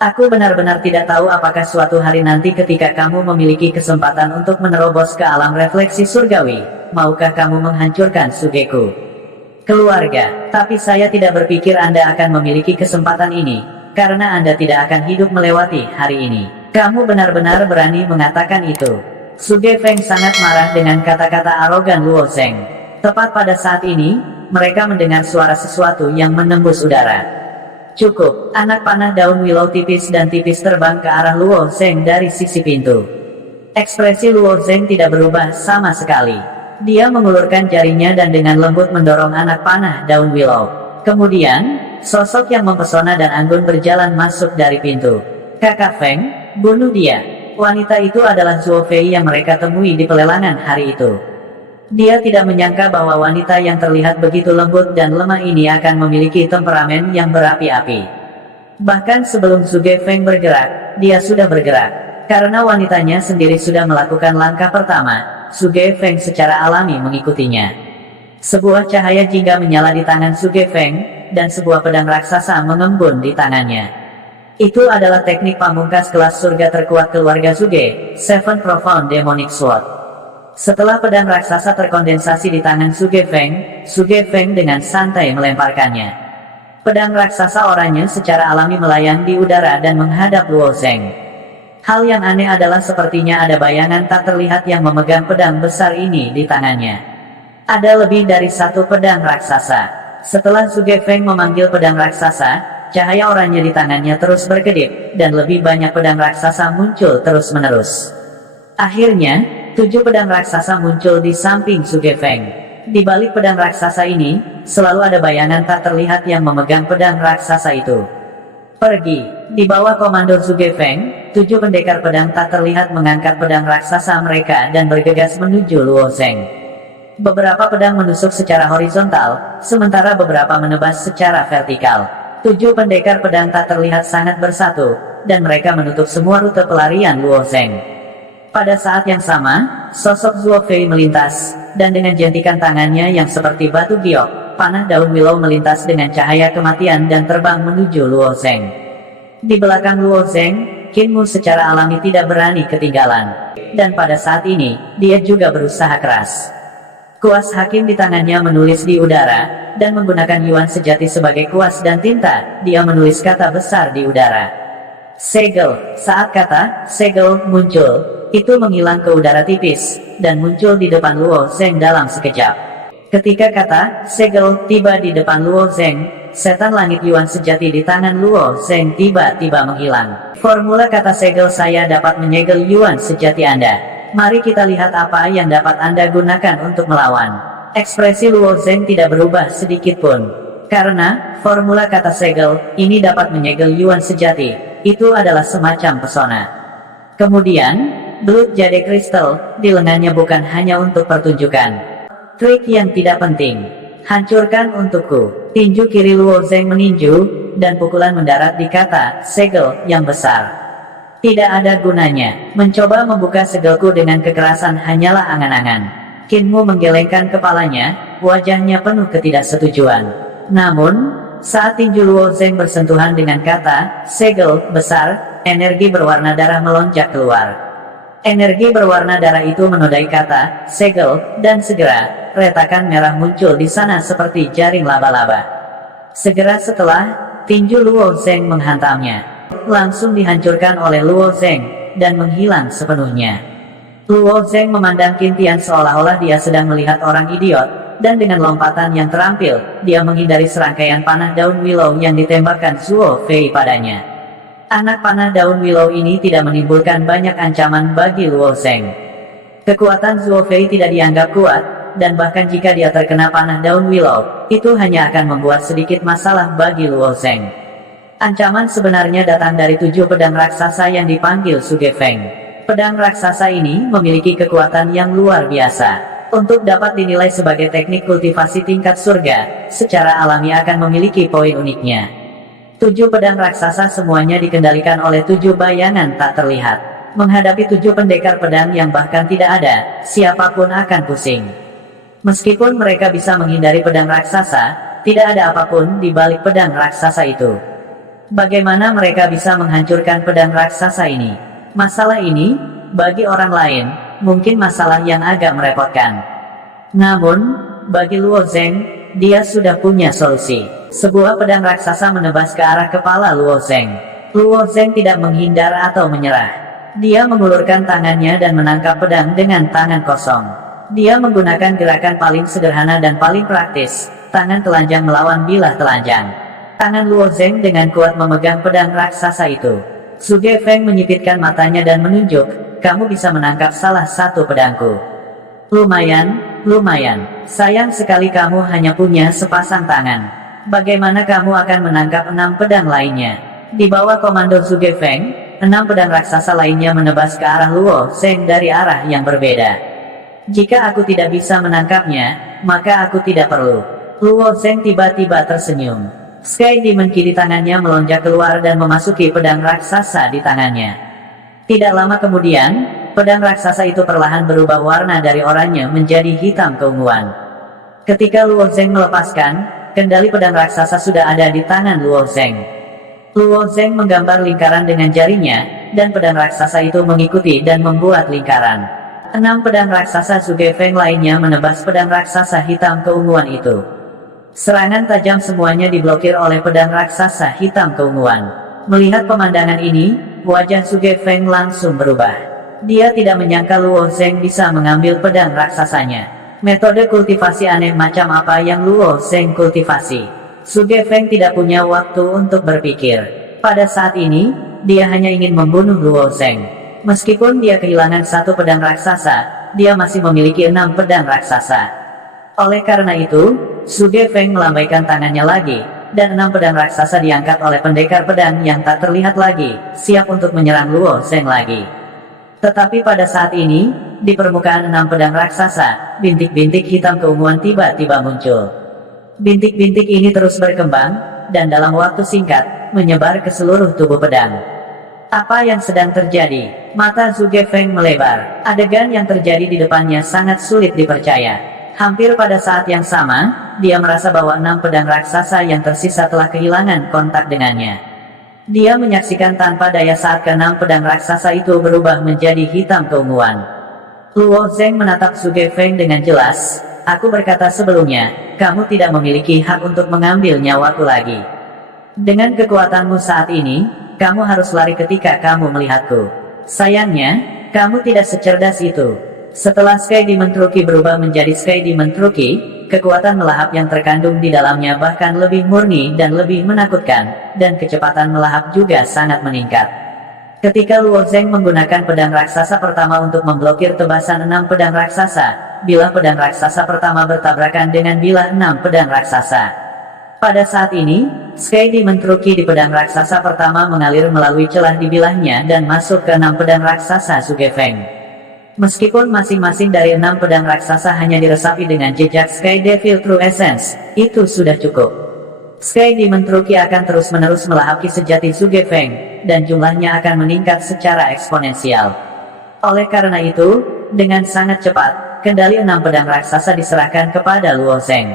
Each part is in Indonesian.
Aku benar-benar tidak tahu apakah suatu hari nanti ketika kamu memiliki kesempatan untuk menerobos ke alam refleksi surgawi, maukah kamu menghancurkan Sugeku? Keluarga, tapi saya tidak berpikir Anda akan memiliki kesempatan ini, karena Anda tidak akan hidup melewati hari ini. Kamu benar-benar berani mengatakan itu. Suge Feng sangat marah dengan kata-kata arogan Luo Zeng. Tepat pada saat ini, mereka mendengar suara sesuatu yang menembus udara. Cukup, anak panah daun willow tipis dan tipis terbang ke arah Luo Zeng dari sisi pintu. Ekspresi Luo Zeng tidak berubah sama sekali. Dia mengulurkan jarinya dan dengan lembut mendorong anak panah daun willow. Kemudian, sosok yang mempesona dan anggun berjalan masuk dari pintu. Kakak Feng, bunuh dia. Wanita itu adalah Zuo Fei yang mereka temui di pelelangan hari itu. Dia tidak menyangka bahwa wanita yang terlihat begitu lembut dan lemah ini akan memiliki temperamen yang berapi-api. Bahkan sebelum Suge Feng bergerak, dia sudah bergerak. Karena wanitanya sendiri sudah melakukan langkah pertama, Suge Feng secara alami mengikutinya. Sebuah cahaya jingga menyala di tangan Suge Feng, dan sebuah pedang raksasa mengembun di tangannya. Itu adalah teknik pamungkas kelas surga terkuat keluarga Suge, Seven Profound Demonic Sword. Setelah pedang raksasa terkondensasi di tangan Suge Feng dengan santai melemparkannya. Pedang raksasa oranye secara alami melayang di udara dan menghadap Luo Zeng. Hal yang aneh adalah sepertinya ada bayangan tak terlihat yang memegang pedang besar ini di tangannya. Ada lebih dari satu pedang raksasa. Setelah Suge Feng memanggil pedang raksasa, cahaya oranye di tangannya terus berkedip, dan lebih banyak pedang raksasa muncul terus-menerus. Akhirnya, 7 pedang raksasa muncul di samping Suge Feng. Di balik pedang raksasa ini, selalu ada bayangan tak terlihat yang memegang pedang raksasa itu. Pergi. Di bawah komando Suge Feng, 7 pendekar pedang tak terlihat mengangkat pedang raksasa mereka dan bergegas menuju Luo Zeng. Beberapa pedang menusuk secara horizontal, sementara beberapa menebas secara vertikal. 7 pendekar pedang tak terlihat sangat bersatu, dan mereka menutup semua rute pelarian Luo Zeng. Pada saat yang sama, sosok Zuo Fei melintas, dan dengan jentikan tangannya yang seperti batu giok, panah daun willow melintas dengan cahaya kematian dan terbang menuju Luo Zeng. Di belakang Luo Zeng, Qin Mu secara alami tidak berani ketinggalan. Dan pada saat ini, dia juga berusaha keras. Kuas hakim di tangannya menulis di udara, dan menggunakan yuan sejati sebagai kuas dan tinta, dia menulis kata besar di udara. Segel. Saat kata segel muncul, itu menghilang ke udara tipis, dan muncul di depan Luo Zeng dalam sekejap. Ketika kata segel tiba di depan Luo Zeng, setan langit yuan sejati di tangan Luo Zeng tiba-tiba menghilang. Formula kata segel saya dapat menyegel yuan sejati Anda. Mari kita lihat apa yang dapat Anda gunakan untuk melawan. Ekspresi Luo Zeng tidak berubah sedikit pun. Karena, formula kata segel, ini dapat menyegel yuan sejati, itu adalah semacam pesona. Kemudian, Blood Jade Crystal di lengannya bukan hanya untuk pertunjukan. Trik yang tidak penting. Hancurkan untukku. Tinju kiri Luo Zeng meninju, dan pukulan mendarat di kata segel yang besar. Tidak ada gunanya. Mencoba membuka segelku dengan kekerasan hanyalah angan-angan. Qin Mu menggelengkan kepalanya, wajahnya penuh ketidaksetujuan. Namun, saat tinju Luo Zeng bersentuhan dengan kata segel besar, energi berwarna darah melonjak keluar. Energi berwarna darah itu menodai kata segel, dan segera retakan merah muncul di sana seperti jaring laba-laba. Segera setelah, tinju Luo Zeng menghantamnya. Langsung dihancurkan oleh Luo Zeng, dan menghilang sepenuhnya. Luo Zeng memandang Qin Tian seolah-olah dia sedang melihat orang idiot, dan dengan lompatan yang terampil, dia menghindari serangkaian panah daun willow yang ditembakkan Zuo Fei padanya. Anak panah daun willow ini tidak menimbulkan banyak ancaman bagi Luo Zeng. Kekuatan Zuo Fei tidak dianggap kuat, dan bahkan jika dia terkena panah daun willow, itu hanya akan membuat sedikit masalah bagi Luo Zeng. Ancaman sebenarnya datang dari 7 pedang raksasa yang dipanggil Suge Feng. Pedang raksasa ini memiliki kekuatan yang luar biasa. Untuk dapat dinilai sebagai teknik kultivasi tingkat surga, secara alami akan memiliki poin uniknya. 7 pedang raksasa semuanya dikendalikan oleh 7 bayangan tak terlihat. Menghadapi 7 pendekar pedang yang bahkan tidak ada, siapapun akan pusing. Meskipun mereka bisa menghindari pedang raksasa, tidak ada apapun di balik pedang raksasa itu. Bagaimana mereka bisa menghancurkan pedang raksasa ini? Masalah ini, bagi orang lain, mungkin masalah yang agak merepotkan. Namun, bagi Luo Zeng, dia sudah punya solusi. Sebuah pedang raksasa menebas ke arah kepala Luo Zeng. Luo Zeng tidak menghindar atau menyerah. Dia mengulurkan tangannya dan menangkap pedang dengan tangan kosong. Dia menggunakan gerakan paling sederhana dan paling praktis, tangan telanjang melawan bilah telanjang. Tangan Luo Zeng dengan kuat memegang pedang raksasa itu. Su Gefeng menyipitkan matanya dan menunjuk, kamu bisa menangkap salah satu pedangku. Lumayan, lumayan. Sayang sekali kamu hanya punya sepasang tangan. Bagaimana kamu akan menangkap 6 pedang lainnya? Di bawah komando Su Gefeng, 6 pedang raksasa lainnya menebas ke arah Luo Zeng dari arah yang berbeda. Jika aku tidak bisa menangkapnya, maka aku tidak perlu. Luo Zeng tiba-tiba tersenyum. Sky Demon kiri tangannya melonjak keluar dan memasuki pedang raksasa di tangannya. Tidak lama kemudian, pedang raksasa itu perlahan berubah warna dari oranye menjadi hitam keunguan. Ketika Luo Zeng melepaskan, kendali pedang raksasa sudah ada di tangan Luo Zeng. Luo Zeng menggambar lingkaran dengan jarinya, dan pedang raksasa itu mengikuti dan membuat lingkaran. 6 pedang raksasa Su Gefeng lainnya menebas pedang raksasa hitam keunguan itu. Serangan tajam semuanya diblokir oleh pedang raksasa hitam keunguan. Melihat pemandangan ini, wajah Su Gefeng langsung berubah. Dia tidak menyangka Luo Zeng bisa mengambil pedang raksasanya. Metode kultivasi aneh macam apa yang Luo Zeng kultivasi? Su Gefeng tidak punya waktu untuk berpikir. Pada saat ini, dia hanya ingin membunuh Luo Zeng. Meskipun dia kehilangan 1 pedang raksasa, dia masih memiliki 6 pedang raksasa. Oleh karena itu, Su Gefeng melambaikan tangannya lagi, dan 6 pedang raksasa diangkat oleh pendekar pedang yang tak terlihat lagi, siap untuk menyerang Luo Zeng lagi. Tetapi pada saat ini, di permukaan 6 pedang raksasa, bintik-bintik hitam keunguan tiba-tiba muncul. Bintik-bintik ini terus berkembang, dan dalam waktu singkat, menyebar ke seluruh tubuh pedang. Apa yang sedang terjadi? Mata Su Gefeng melebar. Adegan yang terjadi di depannya sangat sulit dipercaya. Hampir pada saat yang sama, dia merasa bahwa 6 pedang raksasa yang tersisa telah kehilangan kontak dengannya. Dia menyaksikan tanpa daya saat ke-6 pedang raksasa itu berubah menjadi hitam keunguan. Luo Zeng menatap Su Gefeng dengan jelas, aku berkata sebelumnya, kamu tidak memiliki hak untuk mengambil nyawaku lagi. Dengan kekuatanmu saat ini, kamu harus lari ketika kamu melihatku. Sayangnya, kamu tidak secerdas itu. Setelah Sky Demon Truki berubah menjadi Sky Demon Truki, kekuatan melahap yang terkandung di dalamnya bahkan lebih murni dan lebih menakutkan, dan kecepatan melahap juga sangat meningkat. Ketika Luo Zeng menggunakan pedang raksasa pertama untuk memblokir tebasan 6 pedang raksasa, bilah pedang raksasa pertama bertabrakan dengan bilah 6 pedang raksasa. Pada saat ini, Sky Demon Truki di pedang raksasa pertama mengalir melalui celah di bilahnya dan masuk ke 6 pedang raksasa Su Gefeng. Meskipun masing-masing dari 6 pedang raksasa hanya diresapi dengan jejak Sky Devil True Essence, itu sudah cukup. Sky Demon Truki akan terus-menerus melahap ki sejati Su Gefeng, dan jumlahnya akan meningkat secara eksponensial. Oleh karena itu, dengan sangat cepat, kendali 6 pedang raksasa diserahkan kepada Luo Zeng.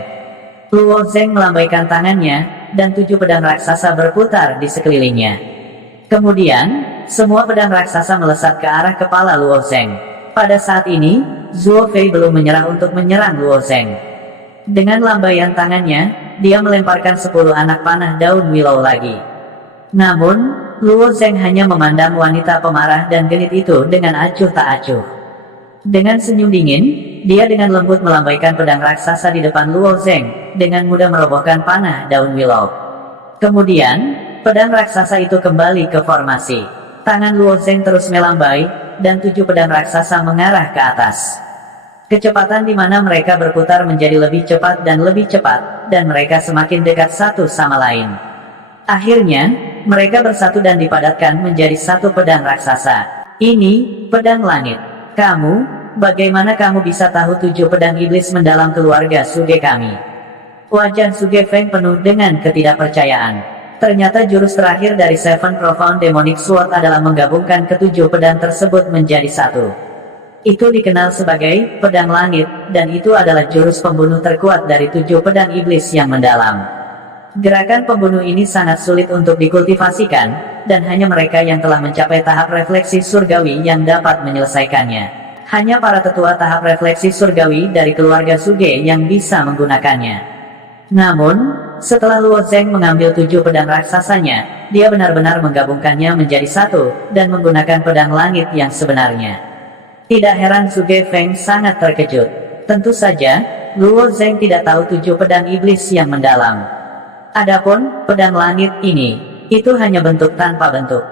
Luo Zeng melambaikan tangannya, dan 7 pedang raksasa berputar di sekelilingnya. Kemudian, semua pedang raksasa melesat ke arah kepala Luo Zeng. Pada saat ini, Zuo Fei belum menyerah untuk menyerang Luo Zeng. Dengan lambaian tangannya, dia melemparkan 10 anak panah daun willow lagi. Namun, Luo Zeng hanya memandang wanita pemarah dan genit itu dengan acuh tak acuh. Dengan senyum dingin, dia dengan lembut melambaikan pedang raksasa di depan Luo Zeng, dengan mudah merobohkan panah daun willow. Kemudian, pedang raksasa itu kembali ke formasi. Tangan Luo Zeng terus melambai, dan 7 pedang raksasa mengarah ke atas. Kecepatan di mana mereka berputar menjadi lebih cepat dan lebih cepat, dan mereka semakin dekat satu sama lain. Akhirnya, mereka bersatu dan dipadatkan menjadi 1 pedang raksasa. Ini, pedang langit. Kamu, bagaimana kamu bisa tahu 7 pedang iblis mendalam keluarga Suge kami? Wajah Su Gefeng penuh dengan ketidakpercayaan. Ternyata jurus terakhir dari Seven Profound Demonic Sword adalah menggabungkan ke-7 pedang tersebut menjadi 1. Itu dikenal sebagai pedang langit, dan itu adalah jurus pembunuh terkuat dari 7 pedang iblis yang mendalam. Gerakan pembunuh ini sangat sulit untuk dikultivasikan, dan hanya mereka yang telah mencapai tahap refleksi surgawi yang dapat menyelesaikannya. Hanya para tetua tahap refleksi surgawi dari keluarga Suge yang bisa menggunakannya. Namun, setelah Luo Zeng mengambil 7 pedang raksasanya, dia benar-benar menggabungkannya menjadi satu, dan menggunakan pedang langit yang sebenarnya. Tidak heran Suge Feng sangat terkejut. Tentu saja, Luo Zeng tidak tahu 7 pedang iblis yang mendalam. Adapun pedang langit ini, itu hanya bentuk tanpa bentuk.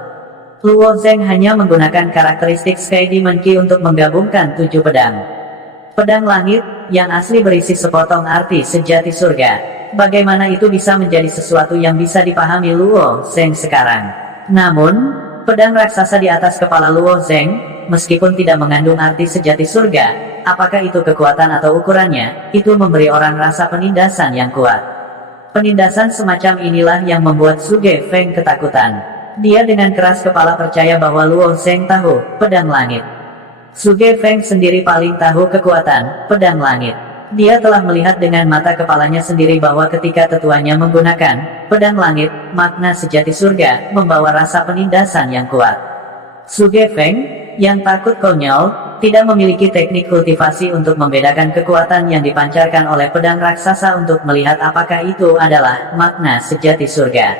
Luo Zeng hanya menggunakan karakteristik Sky Demon Ki untuk menggabungkan 7 pedang. Pedang langit, yang asli berisi sepotong arti sejati surga. Bagaimana itu bisa menjadi sesuatu yang bisa dipahami Luo Zeng sekarang? Namun, pedang raksasa di atas kepala Luo Zeng, meskipun tidak mengandung arti sejati surga, apakah itu kekuatan atau ukurannya, itu memberi orang rasa penindasan yang kuat. Penindasan semacam inilah yang membuat Suge Feng ketakutan. Dia dengan keras kepala percaya bahwa Luo Zeng tahu pedang langit. Suge Feng sendiri paling tahu kekuatan pedang langit. Dia telah melihat dengan mata kepalanya sendiri bahwa ketika tetuanya menggunakan pedang langit, makna sejati surga membawa rasa penindasan yang kuat. Suge Feng, yang takut konyol, tidak memiliki teknik kultivasi untuk membedakan kekuatan yang dipancarkan oleh pedang raksasa untuk melihat apakah itu adalah makna sejati surga.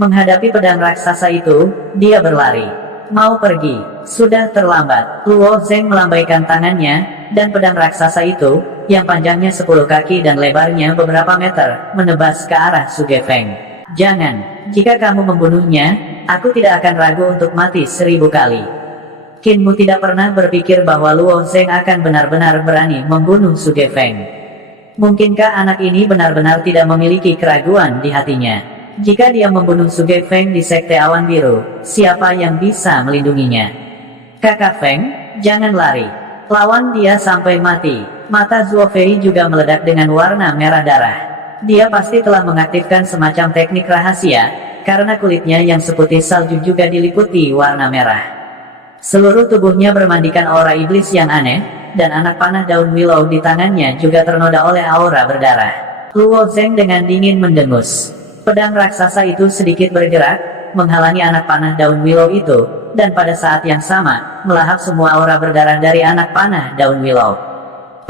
Menghadapi pedang raksasa itu, dia berlari. Mau pergi, sudah terlambat. Luo Zeng melambaikan tangannya, dan pedang raksasa itu, yang panjangnya 10 kaki dan lebarnya beberapa meter, menebas ke arah Suge Feng. Jangan, jika kamu membunuhnya, aku tidak akan ragu untuk mati 1000 kali. Kinmu tidak pernah berpikir bahwa Luo Zeng akan benar-benar berani membunuh Suge Feng. Mungkinkah anak ini benar-benar tidak memiliki keraguan di hatinya? Jika dia membunuh Suge Feng di Sekte Awan Biru, siapa yang bisa melindunginya? Kakak Feng, jangan lari. Lawan dia sampai mati. Mata Zuo Fei juga meledak dengan warna merah darah. Dia pasti telah mengaktifkan semacam teknik rahasia, karena kulitnya yang seputih salju juga diliputi warna merah. Seluruh tubuhnya bermandikan aura iblis yang aneh, dan anak panah daun willow di tangannya juga ternoda oleh aura berdarah. Luo Zeng dengan dingin mendengus. Pedang raksasa itu sedikit bergerak, menghalangi anak panah daun willow itu, dan pada saat yang sama, melahap semua aura berdarah dari anak panah daun willow.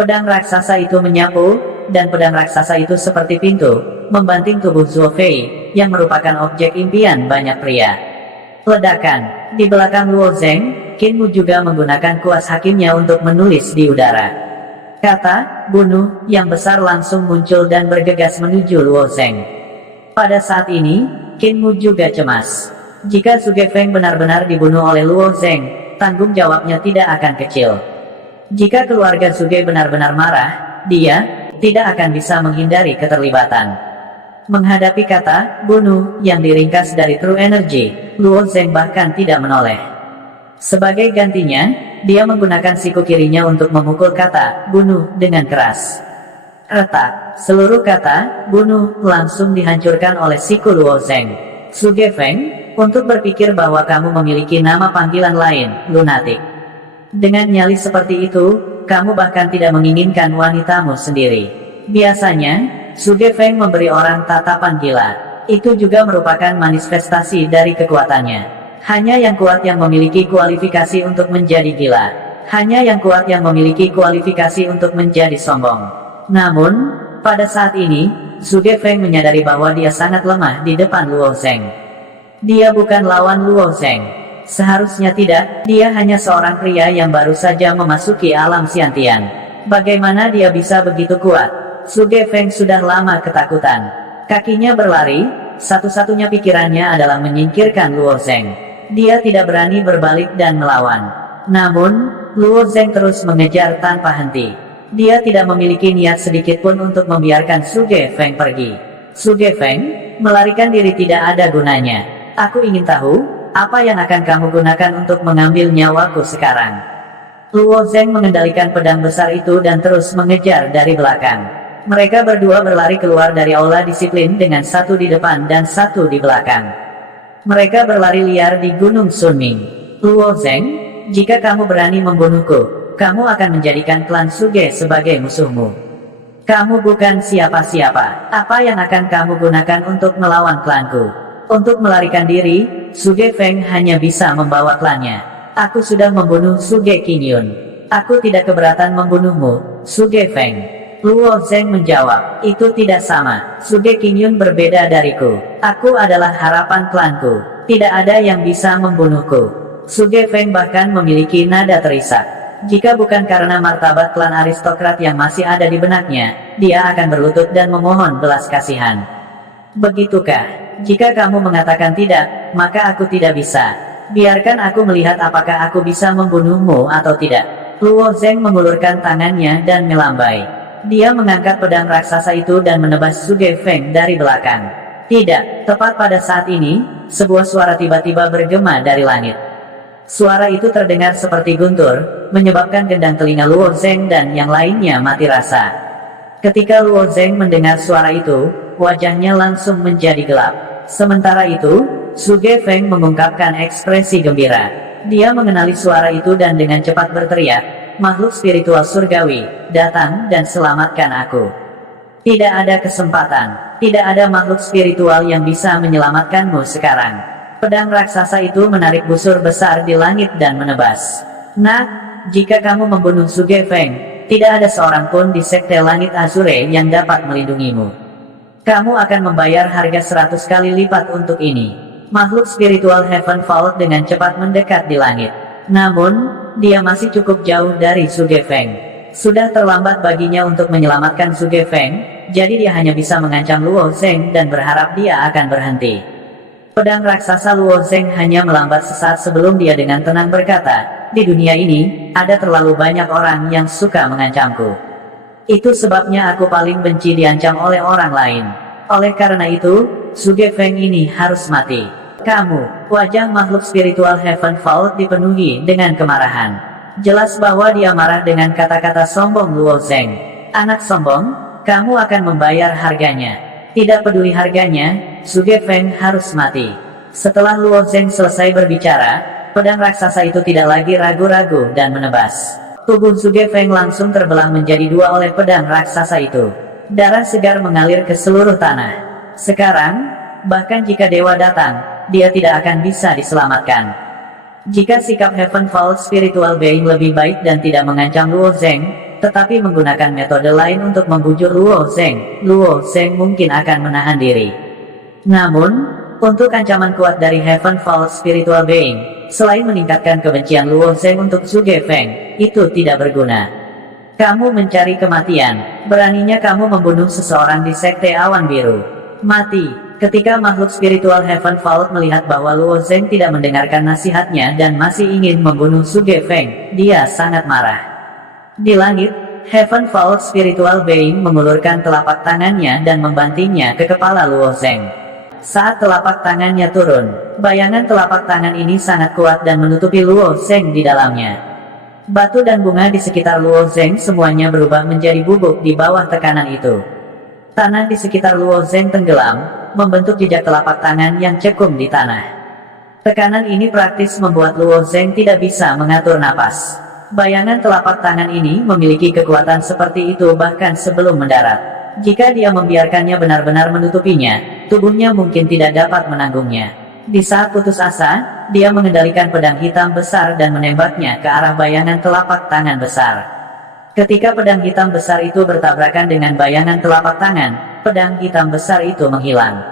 Pedang raksasa itu menyapu, dan pedang raksasa itu seperti pintu, membanting tubuh Zuo Fei, yang merupakan objek impian banyak pria. Ledakan. Di belakang Luo Zeng, Kinmu juga menggunakan kuas hakimnya untuk menulis di udara. Kata, bunuh, yang besar langsung muncul dan bergegas menuju Luo Zeng. Pada saat ini, Kinmu juga cemas. Jika Suge Feng benar-benar dibunuh oleh Luo Zeng, tanggung jawabnya tidak akan kecil. Jika keluarga Suge benar-benar marah, dia tidak akan bisa menghindari keterlibatan. Menghadapi kata, bunuh, yang diringkas dari True Energy, Luo Zeng bahkan tidak menoleh. Sebagai gantinya, dia menggunakan siku kirinya untuk memukul kata, bunuh, dengan keras. Retak, seluruh kata, bunuh, langsung dihancurkan oleh siku Luo Zeng. Suge Feng, untuk berpikir bahwa kamu memiliki nama panggilan lain, lunatik. Dengan nyali seperti itu, kamu bahkan tidak menginginkan wanitamu sendiri. Biasanya, Suge Feng memberi orang tatapan gila. Itu juga merupakan manifestasi dari kekuatannya. Hanya yang kuat yang memiliki kualifikasi untuk menjadi gila. Hanya yang kuat yang memiliki kualifikasi untuk menjadi sombong. Namun, pada saat ini, Suge Feng menyadari bahwa dia sangat lemah di depan Luo Zeng. Dia bukan lawan Luo Zeng. Seharusnya tidak, dia hanya seorang pria yang baru saja memasuki alam Xiantian. Bagaimana dia bisa begitu kuat? Suge Feng sudah lama ketakutan. Kakinya berlari, satu-satunya pikirannya adalah menyingkirkan Luo Zeng. Dia tidak berani berbalik dan melawan. Namun, Luo Zeng terus mengejar tanpa henti. Dia tidak memiliki niat sedikit pun untuk membiarkan Suge Feng pergi. Suge Feng, melarikan diri tidak ada gunanya. Aku ingin tahu, apa yang akan kamu gunakan untuk mengambil nyawaku sekarang? Luo Zeng mengendalikan pedang besar itu dan terus mengejar dari belakang. Mereka berdua berlari keluar dari aula disiplin dengan satu di depan dan satu di belakang. Mereka berlari liar di Gunung Sunming. Luo Zeng, jika kamu berani membunuhku, kamu akan menjadikan klan Suge sebagai musuhmu. Kamu bukan siapa-siapa. Apa yang akan kamu gunakan untuk melawan klanku? Untuk melarikan diri, Suge Feng hanya bisa membawa klannya. Aku sudah membunuh Suge Qingyun. Aku tidak keberatan membunuhmu, Suge Feng. Luo Zheng menjawab, itu tidak sama. Suge Qingyun berbeda dariku. Aku adalah harapan klanku. Tidak ada yang bisa membunuhku. Suge Feng bahkan memiliki nada terisak. Jika bukan karena martabat klan aristokrat yang masih ada di benaknya, dia akan berlutut dan memohon belas kasihan. Begitukah? Jika kamu mengatakan tidak, maka aku tidak bisa. Biarkan aku melihat apakah aku bisa membunuhmu atau tidak. Luo Zheng mengulurkan tangannya dan melambai. Dia mengangkat pedang raksasa itu dan menebas Suge Feng dari belakang. Tidak, tepat pada saat ini, sebuah suara tiba-tiba bergema dari langit. Suara itu terdengar seperti guntur, menyebabkan gendang telinga Luo Zheng dan yang lainnya mati rasa. Ketika Luo Zheng mendengar suara itu, wajahnya langsung menjadi gelap. Sementara itu, Suge Feng mengungkapkan ekspresi gembira. Dia mengenali suara itu dan dengan cepat berteriak, "Makhluk spiritual surgawi, datang dan selamatkan aku." Tidak ada kesempatan. Tidak ada makhluk spiritual yang bisa menyelamatkanmu sekarang. Pedang raksasa itu menarik busur besar di langit dan menebas. Nah, jika kamu membunuh Suge Feng, tidak ada seorang pun di Sekte Langit Azure yang dapat melindungimu. Kamu akan membayar harga 100 kali lipat untuk ini. Makhluk spiritual Heaven Vault dengan cepat mendekat di langit. Namun, dia masih cukup jauh dari Suge Feng. Sudah terlambat baginya untuk menyelamatkan Suge Feng, jadi dia hanya bisa mengancam Luo Zheng dan berharap dia akan berhenti. Pedang raksasa Luo Zheng hanya melambat sesaat sebelum dia dengan tenang berkata, "Di dunia ini, ada terlalu banyak orang yang suka mengancamku. Itu sebabnya aku paling benci diancam oleh orang lain. Oleh karena itu, Suge Feng ini harus mati." Kamu, wajah makhluk spiritual Heaven Vault dipenuhi dengan kemarahan. Jelas bahwa dia marah dengan kata-kata sombong Luo Zheng. Anak sombong, kamu akan membayar harganya. Tidak peduli harganya, Suge Feng harus mati. Setelah Luo Zheng selesai berbicara, pedang raksasa itu tidak lagi ragu-ragu dan menebas. Tubuh Suge Feng langsung terbelah menjadi dua oleh pedang raksasa itu. Darah segar mengalir ke seluruh tanah. Sekarang, bahkan jika dewa datang, dia tidak akan bisa diselamatkan. Jika sikap Heaven Vault Spiritual Being lebih baik dan tidak mengancam Luo Zheng, tetapi menggunakan metode lain untuk membujuk Luo Zheng mungkin akan menahan diri. Namun, untuk ancaman kuat dari Heaven Vault Spiritual Being, selain meningkatkan kebencian Luo Zheng untuk Suge Feng, itu tidak berguna. Kamu mencari kematian, beraninya kamu membunuh seseorang di Sekte Awan Biru. Mati. Ketika makhluk spiritual Heaven Vault melihat bahwa Luo Zheng tidak mendengarkan nasihatnya dan masih ingin membunuh Suge Feng, dia sangat marah. Di langit, Heaven Vault Spiritual Being mengulurkan telapak tangannya dan membantingnya ke kepala Luo Zheng. Saat telapak tangannya turun, bayangan telapak tangan ini sangat kuat dan menutupi Luo Zheng di dalamnya. Batu dan bunga di sekitar Luo Zheng semuanya berubah menjadi bubuk di bawah tekanan itu. Tanah di sekitar Luo Zheng tenggelam, membentuk jejak telapak tangan yang cekung di tanah. Tekanan ini praktis membuat Luo Zheng tidak bisa mengatur napas. Bayangan telapak tangan ini memiliki kekuatan seperti itu bahkan sebelum mendarat. Jika dia membiarkannya benar-benar menutupinya, tubuhnya mungkin tidak dapat menanggungnya. Di saat putus asa, dia mengendalikan pedang hitam besar dan menembaknya ke arah bayangan telapak tangan besar. Ketika pedang hitam besar itu bertabrakan dengan bayangan telapak tangan, pedang hitam besar itu menghilang.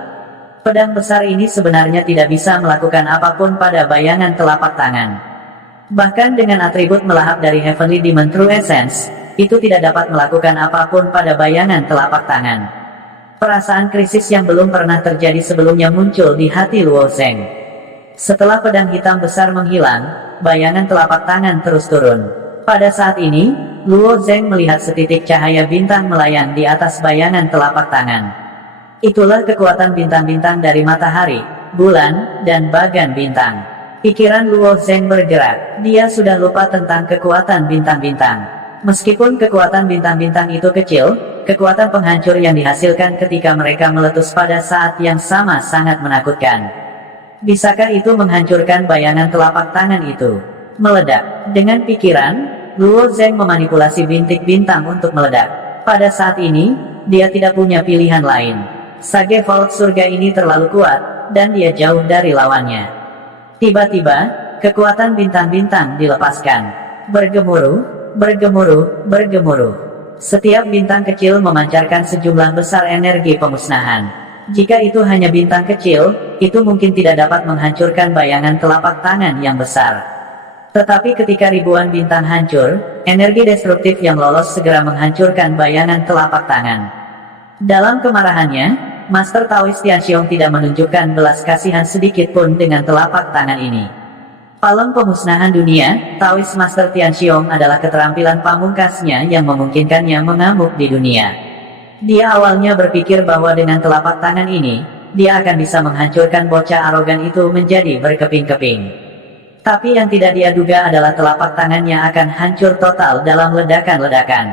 Pedang besar ini sebenarnya tidak bisa melakukan apapun pada bayangan telapak tangan. Bahkan dengan atribut melahap dari Heavenly Demon True Essence, itu tidak dapat melakukan apapun pada bayangan telapak tangan. Perasaan krisis yang belum pernah terjadi sebelumnya muncul di hati Luo Zheng. Setelah pedang hitam besar menghilang, bayangan telapak tangan terus turun. Pada saat ini, Luo Zheng melihat setitik cahaya bintang melayang di atas bayangan telapak tangan. Itulah kekuatan bintang-bintang dari matahari, bulan, dan bagan bintang. Pikiran Luo Zheng bergerak. Dia sudah lupa tentang kekuatan bintang-bintang. Meskipun kekuatan bintang-bintang itu kecil, kekuatan penghancur yang dihasilkan ketika mereka meletus pada saat yang sama sangat menakutkan. Bisakah itu menghancurkan bayangan telapak tangan itu? Meledak. Dengan pikiran, Luo Zheng memanipulasi bintik bintang untuk meledak. Pada saat ini, dia tidak punya pilihan lain. Sage Vault surga ini terlalu kuat, dan dia jauh dari lawannya. Tiba-tiba, kekuatan bintang-bintang dilepaskan. Bergemuruh, bergemuruh, bergemuruh. Setiap bintang kecil memancarkan sejumlah besar energi pemusnahan. Jika itu hanya bintang kecil, itu mungkin tidak dapat menghancurkan bayangan telapak tangan yang besar. Tetapi ketika ribuan bintang hancur, energi destruktif yang lolos segera menghancurkan bayangan telapak tangan. Dalam kemarahannya, Master Taoist Tianxiong tidak menunjukkan belas kasihan sedikit pun dengan telapak tangan ini. Palem pemusnahan dunia, Taoist Master Tianxiong adalah keterampilan pamungkasnya yang memungkinkannya mengamuk di dunia. Dia awalnya berpikir bahwa dengan telapak tangan ini, dia akan bisa menghancurkan bocah arogan itu menjadi berkeping-keping. Tapi yang tidak dia duga adalah telapak tangannya akan hancur total dalam ledakan-ledakan.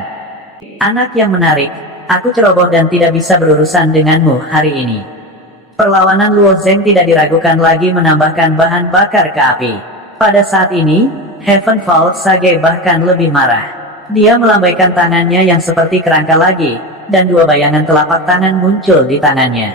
Anak yang menarik, aku ceroboh dan tidak bisa berurusan denganmu hari ini. Perlawanan Luo Zeng tidak diragukan lagi menambahkan bahan bakar ke api. Pada saat ini, Heaven Vault Sage bahkan lebih marah. Dia melambaikan tangannya yang seperti kerangka lagi, dan dua bayangan telapak tangan muncul di tangannya.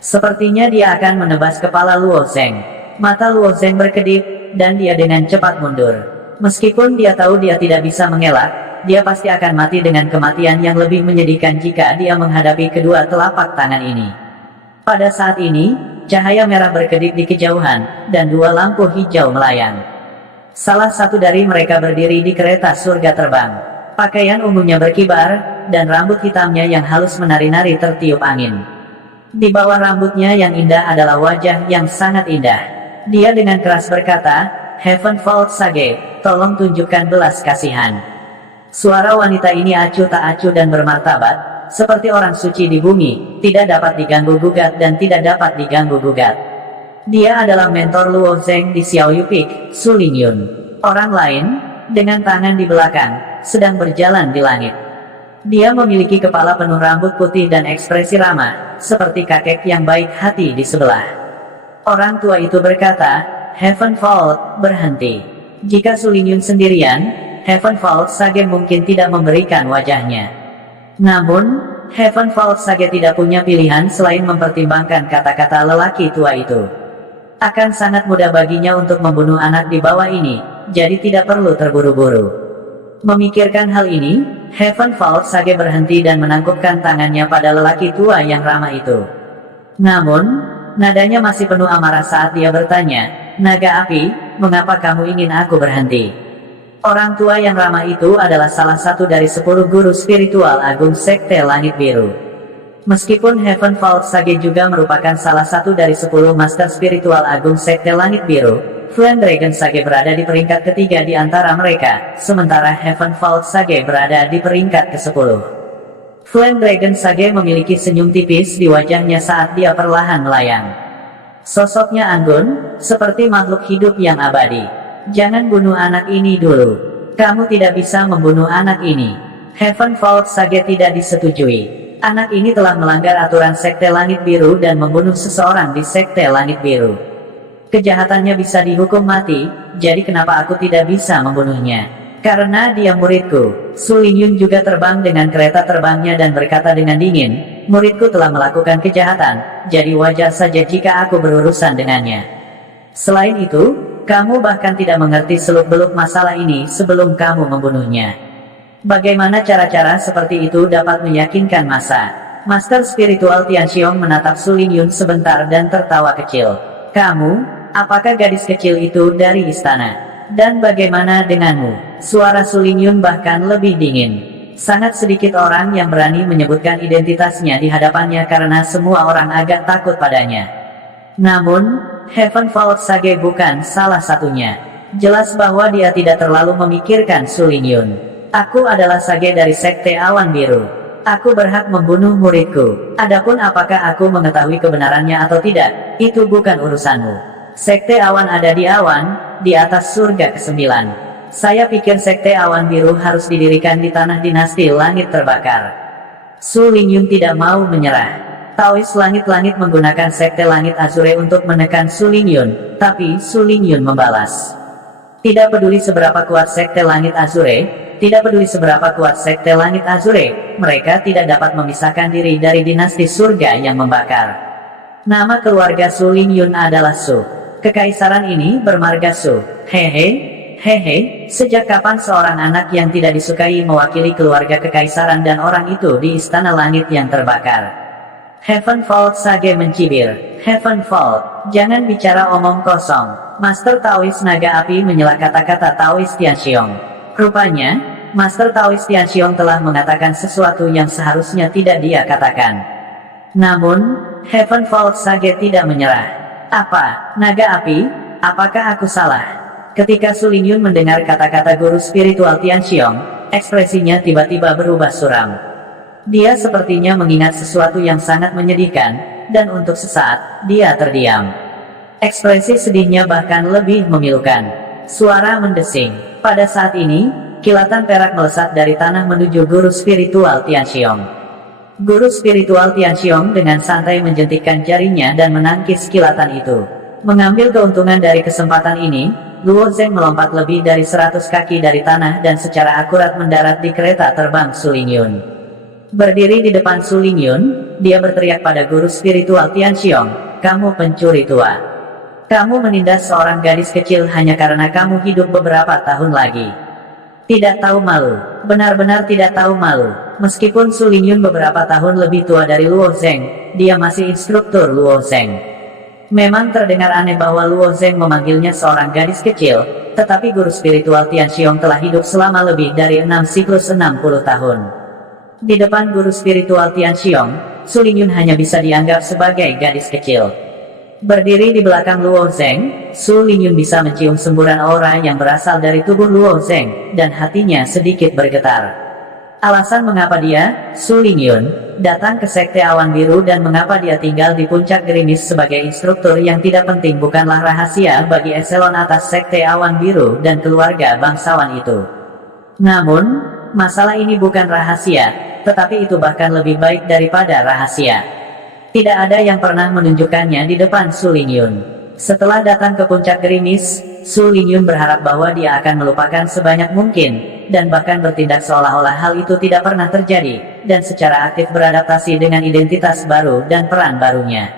Sepertinya dia akan menebas kepala Luo Zeng. Mata Luo Zeng berkedip, dan dia dengan cepat mundur. Meskipun dia tahu dia tidak bisa mengelak, dia pasti akan mati dengan kematian yang lebih menyedihkan jika dia menghadapi kedua telapak tangan ini. Pada saat ini, cahaya merah berkedip di kejauhan, dan dua lampu hijau melayang. Salah satu dari mereka berdiri di kereta surga terbang. Pakaian ungunya berkibar, dan rambut hitamnya yang halus menari-nari tertiup angin. Di bawah rambutnya yang indah adalah wajah yang sangat indah. Dia dengan keras berkata, Heaven Vault Sage, tolong tunjukkan belas kasihan. Suara wanita ini acuh tak acuh dan bermartabat, seperti orang suci di bumi, tidak dapat diganggu-gugat dan tidak dapat diganggu-gugat. Dia adalah mentor Luo Zeng di Xiaoyu Peak, Su Lingyun. Orang lain, dengan tangan di belakang, sedang berjalan di langit. Dia memiliki kepala penuh rambut putih dan ekspresi ramah, seperti kakek yang baik hati di sebelah. Orang tua itu berkata, Heaven Vault, berhenti. Jika Su Lingyun sendirian, Heaven Vault Sage mungkin tidak memberikan wajahnya. Namun, Heaven Vault Sage tidak punya pilihan selain mempertimbangkan kata-kata lelaki tua itu. Akan sangat mudah baginya untuk membunuh anak di bawah ini, jadi tidak perlu terburu-buru. Memikirkan hal ini, Heaven Vault Sage berhenti dan menangkupkan tangannya pada lelaki tua yang ramah itu. Namun, nadanya masih penuh amarah saat dia bertanya, Naga Api, mengapa kamu ingin aku berhenti? Orang tua yang ramah itu adalah salah satu dari 10 guru spiritual agung Sekte Langit Biru. Meskipun Heaven Vault Sage juga merupakan salah satu dari 10 master spiritual agung Sekte Langit Biru, Flame Dragon Sage berada di peringkat ketiga di antara mereka, sementara Heaven Vault Sage berada di peringkat ke-10. Flame Dragon Sage memiliki senyum tipis di wajahnya saat dia perlahan melayang. Sosoknya anggun, seperti makhluk hidup yang abadi. Jangan bunuh anak ini dulu. Kamu tidak bisa membunuh anak ini. Heaven Vault Sage tidak disetujui. Anak ini telah melanggar aturan Sekte Langit Biru dan membunuh seseorang di Sekte Langit Biru. Kejahatannya bisa dihukum mati, jadi kenapa aku tidak bisa membunuhnya? Karena dia muridku. Su Lingyun juga terbang dengan kereta terbangnya dan berkata dengan dingin, muridku telah melakukan kejahatan, jadi wajar saja jika aku berurusan dengannya. Selain itu, kamu bahkan tidak mengerti seluk-beluk masalah ini sebelum kamu membunuhnya. Bagaimana cara-cara seperti itu dapat meyakinkan massa? Master Spiritual Tianxiong menatap Su Lingyun sebentar dan tertawa kecil. Kamu, apakah gadis kecil itu dari istana? Dan bagaimana denganmu? Suara Su Lingyun bahkan lebih dingin. Sangat sedikit orang yang berani menyebutkan identitasnya di hadapannya karena semua orang agak takut padanya. Namun, Heaven Vault Sage bukan salah satunya. Jelas bahwa dia tidak terlalu memikirkan Su Lingyun. Aku adalah Sage dari Sekte Awan Biru. Aku berhak membunuh muridku. Adapun apakah aku mengetahui kebenarannya atau tidak, itu bukan urusanmu. Sekte Awan ada di awan, di atas surga ke-9. Saya pikir Sekte Awan Biru harus didirikan di tanah dinasti langit terbakar. Su Lingyun tidak mau menyerah. Taoist langit-langit menggunakan Sekte Langit Azure untuk menekan Su Lingyun, tapi Su Lingyun membalas. Tidak peduli seberapa kuat Sekte Langit Azure, tidak peduli seberapa kuat sekte langit Azure, mereka tidak dapat memisahkan diri dari dinasti surga yang membakar. Nama keluarga Su Lingyun adalah Su. Kekaisaran ini bermarga Su. Hehe, sejak kapan seorang anak yang tidak disukai mewakili keluarga kekaisaran dan orang itu di istana langit yang terbakar? Heavenfold Sage mencibir. Heavenfold, jangan bicara omong kosong. Master Taois Naga Api menyela kata-kata Taois Tianxiong. Rupanya, Master Taois Tianxiong telah mengatakan sesuatu yang seharusnya tidak dia katakan. Namun, Heavenfold Sage tidak menyerah. Apa, Naga Api? Apakah aku salah? Ketika Su Lingyun mendengar kata-kata guru spiritual Tianxiong, ekspresinya tiba-tiba berubah suram. Dia sepertinya mengingat sesuatu yang sangat menyedihkan, dan untuk sesaat, dia terdiam. Ekspresi sedihnya bahkan lebih memilukan. Suara mendesing. Pada saat ini, kilatan perak melesat dari tanah menuju guru spiritual Tianxiong. Guru spiritual Tianxiong dengan santai menjentikkan jarinya dan menangkis kilatan itu. Mengambil keuntungan dari kesempatan ini, Luo Zeng melompat lebih dari 100 kaki dari tanah dan secara akurat mendarat di kereta terbang Su Lingyun. Berdiri di depan Su Lingyun, dia berteriak pada guru spiritual Tianxiong, "Kamu pencuri tua. Kamu menindas seorang gadis kecil hanya karena kamu hidup beberapa tahun lagi. Tidak tahu malu, benar-benar tidak tahu malu." Meskipun Su Lingyun beberapa tahun lebih tua dari Luo Zeng, dia masih instruktur Luo Zeng. Memang terdengar aneh bahwa Luo Zeng memanggilnya seorang gadis kecil, tetapi guru spiritual Tianxiong telah hidup selama lebih dari 6 siklus 60 tahun. Di depan guru spiritual Tianxiong, Su Lingyun hanya bisa dianggap sebagai gadis kecil. Berdiri di belakang Luo Zeng, Su Lingyun bisa mencium semburan aura yang berasal dari tubuh Luo Zeng, dan hatinya sedikit bergetar. Alasan mengapa dia, Su Lingyun, datang ke Sekte Awan Biru dan mengapa dia tinggal di puncak gerimis sebagai instruktur yang tidak penting bukanlah rahasia bagi eselon atas Sekte Awan Biru dan keluarga bangsawan itu. Namun, masalah ini bukan rahasia, tetapi itu bahkan lebih baik daripada rahasia. Tidak ada yang pernah menunjukkannya di depan Su Lingyun. Setelah datang ke puncak gerimis, Su Lingyun berharap bahwa dia akan melupakan sebanyak mungkin, dan bahkan bertindak seolah-olah hal itu tidak pernah terjadi, dan secara aktif beradaptasi dengan identitas baru dan peran barunya.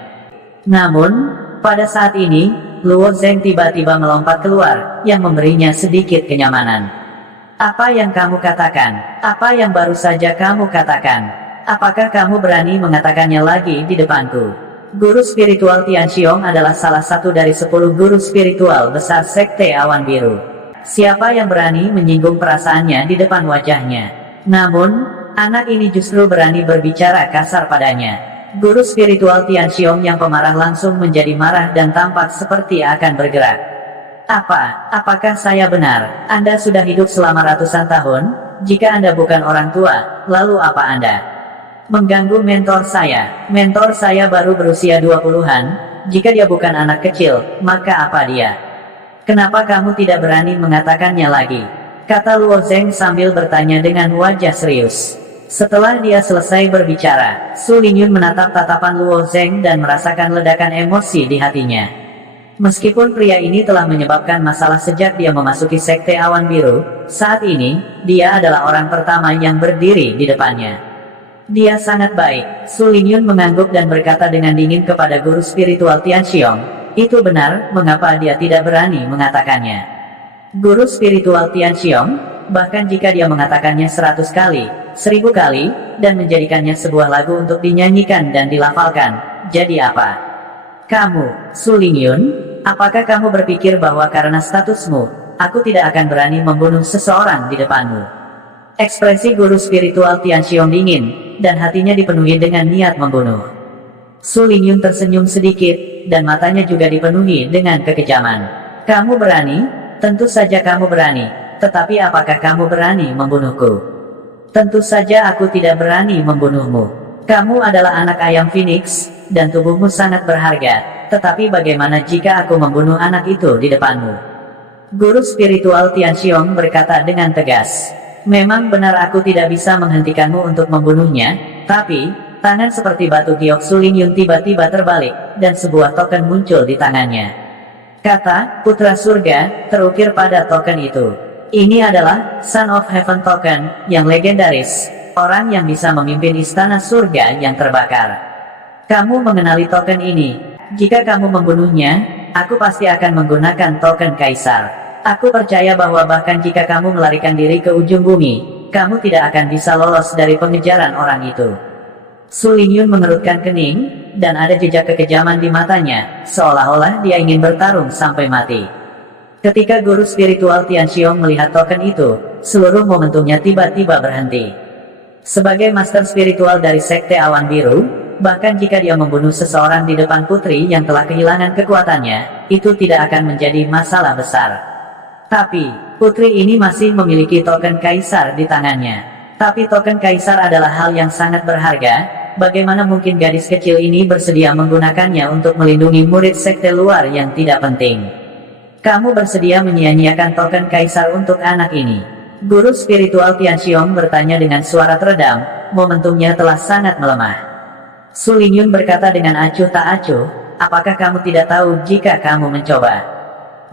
Namun, pada saat ini, Luo Zeng tiba-tiba melompat keluar, yang memberinya sedikit kenyamanan. "Apa yang kamu katakan? Apa yang baru saja kamu katakan? Apakah kamu berani mengatakannya lagi di depanku?" Guru spiritual Tianxiong adalah salah satu dari 10 guru spiritual besar Sekte Awan Biru. Siapa yang berani menyinggung perasaannya di depan wajahnya? Namun, anak ini justru berani berbicara kasar padanya. Guru spiritual Tianxiong yang pemarah langsung menjadi marah dan tampak seperti akan bergerak. Apakah saya benar? Anda sudah hidup selama ratusan tahun? Jika Anda bukan orang tua, lalu apa Anda? Mengganggu mentor saya. Mentor saya baru berusia 20-an. Jika dia bukan anak kecil, maka apa dia? Kenapa kamu tidak berani mengatakannya lagi? Kata Luo Zeng sambil bertanya dengan wajah serius. Setelah dia selesai berbicara, Su Lingyun menatap tatapan Luo Zeng dan merasakan ledakan emosi di hatinya. Meskipun pria ini telah menyebabkan masalah sejak dia memasuki Sekte Awan Biru, saat ini, dia adalah orang pertama yang berdiri di depannya. Dia sangat baik. Su Lingyun mengangguk dan berkata dengan dingin kepada guru spiritual Tianxiong, "Itu benar, mengapa dia tidak berani mengatakannya?" Guru spiritual Tianxiong, bahkan jika dia mengatakannya 100 kali, 1000 kali, dan menjadikannya sebuah lagu untuk dinyanyikan dan dilafalkan, jadi apa? Kamu, Su Lingyun, apakah kamu berpikir bahwa karena statusmu, aku tidak akan berani membunuh seseorang di depanmu? Ekspresi guru spiritual Tianxiong dingin, dan hatinya dipenuhi dengan niat membunuh. Su Lingyun tersenyum sedikit, dan matanya juga dipenuhi dengan kekejaman. Kamu berani? Tentu saja kamu berani, tetapi apakah kamu berani membunuhku? Tentu saja aku tidak berani membunuhmu. Kamu adalah anak ayam Phoenix, dan tubuhmu sangat berharga, tetapi bagaimana jika aku membunuh anak itu di depanmu? Guru spiritual Tianxiong berkata dengan tegas. Memang benar aku tidak bisa menghentikanmu untuk membunuhnya, tapi, tangan seperti batu giok Su Lingyun tiba-tiba terbalik, dan sebuah token muncul di tangannya. Kata, Putra Surga, terukir pada token itu. Ini adalah Son of Heaven Token yang legendaris, orang yang bisa memimpin istana surga yang terbakar. Kamu mengenali token ini. Jika kamu membunuhnya, aku pasti akan menggunakan token kaisar. Aku percaya bahwa bahkan jika kamu melarikan diri ke ujung bumi, kamu tidak akan bisa lolos dari pengejaran orang itu. Su Lingyun mengerutkan kening, dan ada jejak kekejaman di matanya, seolah-olah dia ingin bertarung sampai mati. Ketika guru spiritual Tianxiong melihat token itu, seluruh momentumnya tiba-tiba berhenti. Sebagai master spiritual dari Sekte Awan Biru, bahkan jika dia membunuh seseorang di depan putri yang telah kehilangan kekuatannya, itu tidak akan menjadi masalah besar. Tapi, putri ini masih memiliki token kaisar di tangannya. Tapi token kaisar adalah hal yang sangat berharga, bagaimana mungkin gadis kecil ini bersedia menggunakannya untuk melindungi murid sekte luar yang tidak penting? Kamu bersedia menyia-nyiakan token kaisar untuk anak ini? Guru spiritual Tianxiong bertanya dengan suara teredam, momentumnya telah sangat melemah. Su Lingyun berkata dengan acuh tak acuh, apakah kamu tidak tahu jika kamu mencoba?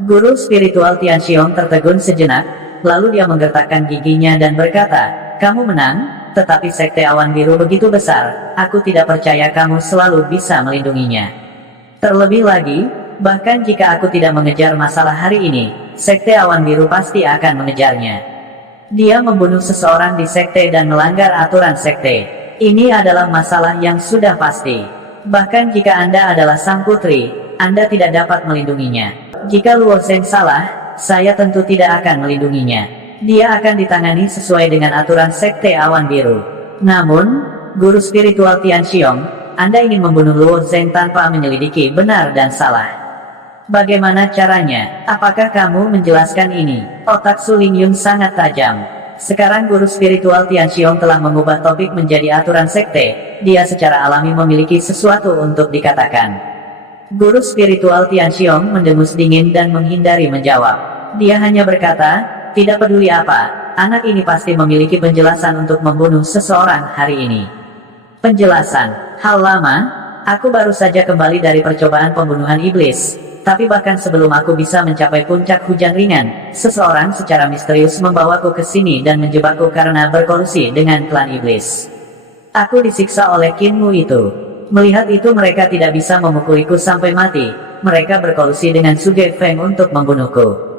Guru spiritual Tianxiong tertegun sejenak, lalu dia menggertakkan giginya dan berkata, kamu menang, tetapi Sekte Awan Biru begitu besar, aku tidak percaya kamu selalu bisa melindunginya. Terlebih lagi, bahkan jika aku tidak mengejar masalah hari ini, Sekte Awan Biru pasti akan mengejarnya. Dia membunuh seseorang di sekte dan melanggar aturan sekte. Ini adalah masalah yang sudah pasti. Bahkan jika Anda adalah sang putri, Anda tidak dapat melindunginya. Jika Luo Zheng salah, saya tentu tidak akan melindunginya. Dia akan ditangani sesuai dengan aturan Sekte Awan Biru. Namun, guru spiritual Tianxiong, Anda ingin membunuh Luo Zheng tanpa menyelidiki benar dan salah. Bagaimana caranya? Apakah kamu menjelaskan ini? Otak Su Lingyun sangat tajam. Sekarang guru spiritual Tianxiong telah mengubah topik menjadi aturan sekte. Dia secara alami memiliki sesuatu untuk dikatakan. Guru spiritual Tianxiong mendengus dingin dan menghindari menjawab. Dia hanya berkata, tidak peduli apa, anak ini pasti memiliki penjelasan untuk membunuh seseorang hari ini. Penjelasan? Hal lama? Aku baru saja kembali dari percobaan pembunuhan iblis. Tapi bahkan sebelum aku bisa mencapai puncak hujan ringan, seseorang secara misterius membawaku ke sini dan menjebakku karena berkolusi dengan klan iblis. Aku disiksa oleh Kinmu itu. Melihat itu mereka tidak bisa memukuliku sampai mati, mereka berkolusi dengan Suge Feng untuk membunuhku.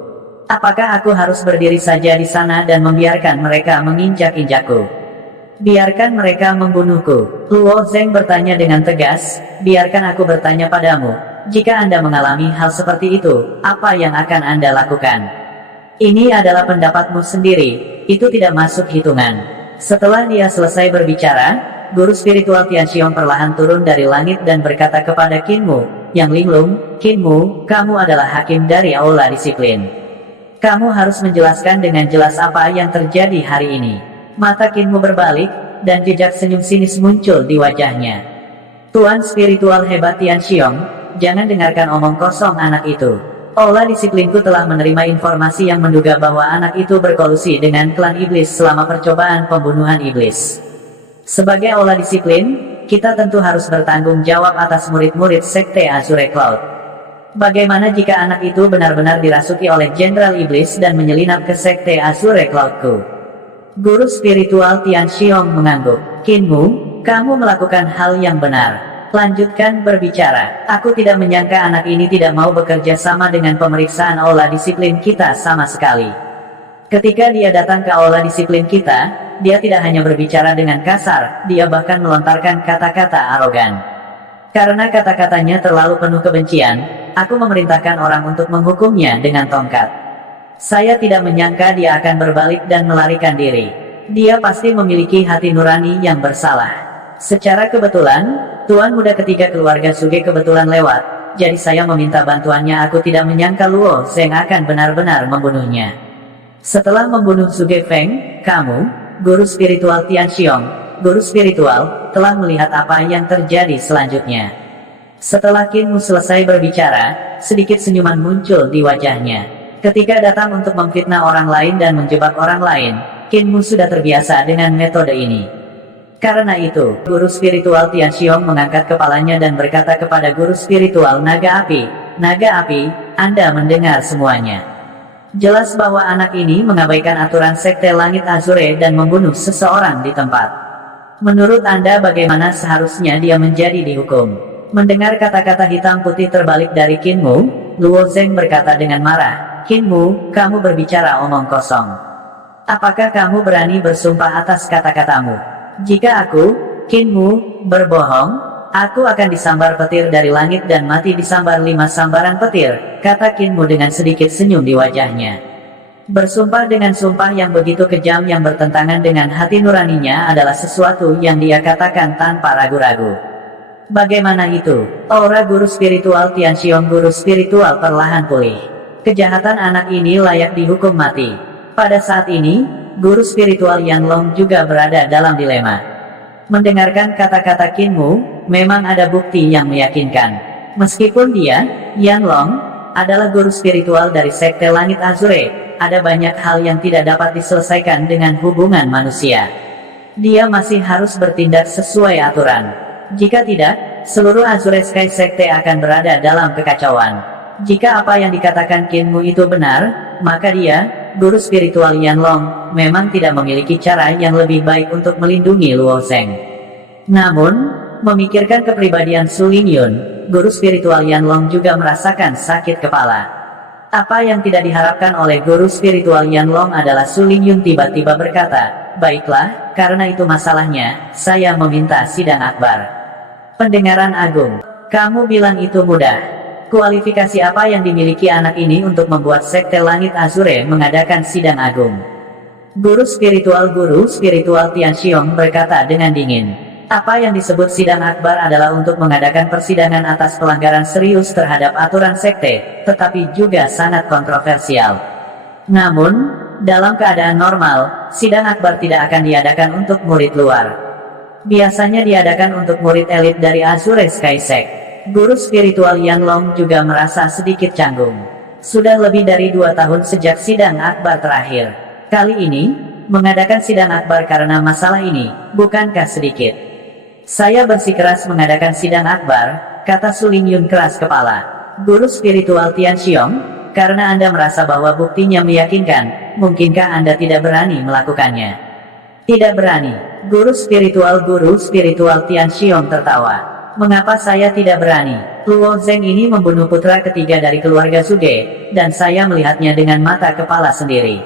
Apakah aku harus berdiri saja di sana dan membiarkan mereka menginjak-injakku? Biarkan mereka membunuhku. Luo Zheng bertanya dengan tegas, biarkan aku bertanya padamu. Jika Anda mengalami hal seperti itu, apa yang akan Anda lakukan? Ini adalah pendapatmu sendiri, itu tidak masuk hitungan. Setelah dia selesai berbicara, guru spiritual Tianxiong perlahan turun dari langit dan berkata kepada Kinmu, Yang Linglung, Kinmu, kamu adalah hakim dari aula disiplin. Kamu harus menjelaskan dengan jelas apa yang terjadi hari ini. Mata Kinmu berbalik, dan jejak senyum sinis muncul di wajahnya. Tuan spiritual hebat Tianxiong, jangan dengarkan omong kosong anak itu. Aula disiplinku telah menerima informasi yang menduga bahwa anak itu berkolusi dengan klan iblis selama percobaan pembunuhan iblis. Sebagai aula disiplin, kita tentu harus bertanggung jawab atas murid-murid Sekte Azure Cloud. Bagaimana jika anak itu benar-benar dirasuki oleh Jenderal Iblis dan menyelinap ke Sekte Azure Cloudku? Guru spiritual Tianxiong mengangguk. Kinmu, kamu melakukan hal yang benar. Lanjutkan berbicara. Aku tidak menyangka anak ini tidak mau bekerja sama dengan pemeriksaan aula disiplin kita sama sekali. Ketika dia datang ke aula disiplin kita, dia tidak hanya berbicara dengan kasar, dia bahkan melontarkan kata-kata arogan. Karena kata-katanya terlalu penuh kebencian, aku memerintahkan orang untuk menghukumnya dengan tongkat. Saya tidak menyangka dia akan berbalik dan melarikan diri. Dia pasti memiliki hati nurani yang bersalah. Secara kebetulan, Tuan muda ketiga keluarga Suge kebetulan lewat, jadi saya meminta bantuannya. Aku tidak menyangka Luo Zheng akan benar-benar membunuhnya. Setelah membunuh Suge Feng, kamu, guru spiritual Tianxiong, guru spiritual, telah melihat apa yang terjadi selanjutnya. Setelah Kinmu selesai berbicara, sedikit senyuman muncul di wajahnya. Ketika datang untuk memfitnah orang lain dan menjebak orang lain, Kinmu sudah terbiasa dengan metode ini. Karena itu, guru spiritual Tianxiong mengangkat kepalanya dan berkata kepada guru spiritual Naga Api, Naga Api, Anda mendengar semuanya. Jelas bahwa anak ini mengabaikan aturan Sekte Langit Azure dan membunuh seseorang di tempat. Menurut Anda bagaimana seharusnya dia menjadi dihukum? Mendengar kata-kata hitam putih terbalik dari Qinmu, Luo Zeng berkata dengan marah, "Qinmu, kamu berbicara omong kosong. Apakah kamu berani bersumpah atas kata-katamu? Jika aku, Qinmu, berbohong, aku akan disambar petir dari langit dan mati disambar 5 sambaran petir," kata Qinmu dengan sedikit senyum di wajahnya. Bersumpah dengan sumpah yang begitu kejam yang bertentangan dengan hati nuraninya adalah sesuatu yang dia katakan tanpa ragu-ragu. Bagaimana itu? Aura guru spiritual Tianxiong guru spiritual perlahan pulih. Kejahatan anak ini layak dihukum mati. Pada saat ini, guru spiritual Yanlong juga berada dalam dilema. Mendengarkan kata-kata Qinmu, memang ada bukti yang meyakinkan. Meskipun dia, Yanlong, adalah guru spiritual dari Sekte Langit Azure, ada banyak hal yang tidak dapat diselesaikan dengan hubungan manusia. Dia masih harus bertindak sesuai aturan. Jika tidak, seluruh Azure Sky Sekte akan berada dalam kekacauan. Jika apa yang dikatakan Qinmu itu benar, maka dia, guru spiritual Yanlong, memang tidak memiliki cara yang lebih baik untuk melindungi Luo Zeng. Namun, memikirkan kepribadian Su Lingyun, guru spiritual Yanlong juga merasakan sakit kepala. Apa yang tidak diharapkan oleh guru spiritual Yanlong adalah Su Lingyun tiba-tiba berkata, "Baiklah, karena itu masalahnya, saya meminta sidang akbar." Pendengaran agung, kamu bilang itu mudah. Kualifikasi apa yang dimiliki anak ini untuk membuat Sekte Langit Azure mengadakan sidang agung? Guru spiritual Tianxiong berkata dengan dingin. Apa yang disebut sidang akbar adalah untuk mengadakan persidangan atas pelanggaran serius terhadap aturan sekte, tetapi juga sangat kontroversial. Namun, dalam keadaan normal, sidang akbar tidak akan diadakan untuk murid luar. Biasanya diadakan untuk murid elit dari Azure Sky Sect. Guru spiritual Yanlong juga merasa sedikit canggung. Sudah lebih dari 2 tahun sejak sidang akbar terakhir. Kali ini, mengadakan sidang akbar karena masalah ini, bukankah sedikit? Saya bersikeras mengadakan sidang akbar, kata Su Lingyun keras kepala. Guru spiritual Tianxiong, karena Anda merasa bahwa buktinya meyakinkan, mungkinkah Anda tidak berani melakukannya? Tidak berani. Guru spiritual Tianxiong tertawa. Mengapa saya tidak berani? Luo Zeng ini membunuh putra ketiga dari keluarga Suge, dan saya melihatnya dengan mata kepala sendiri.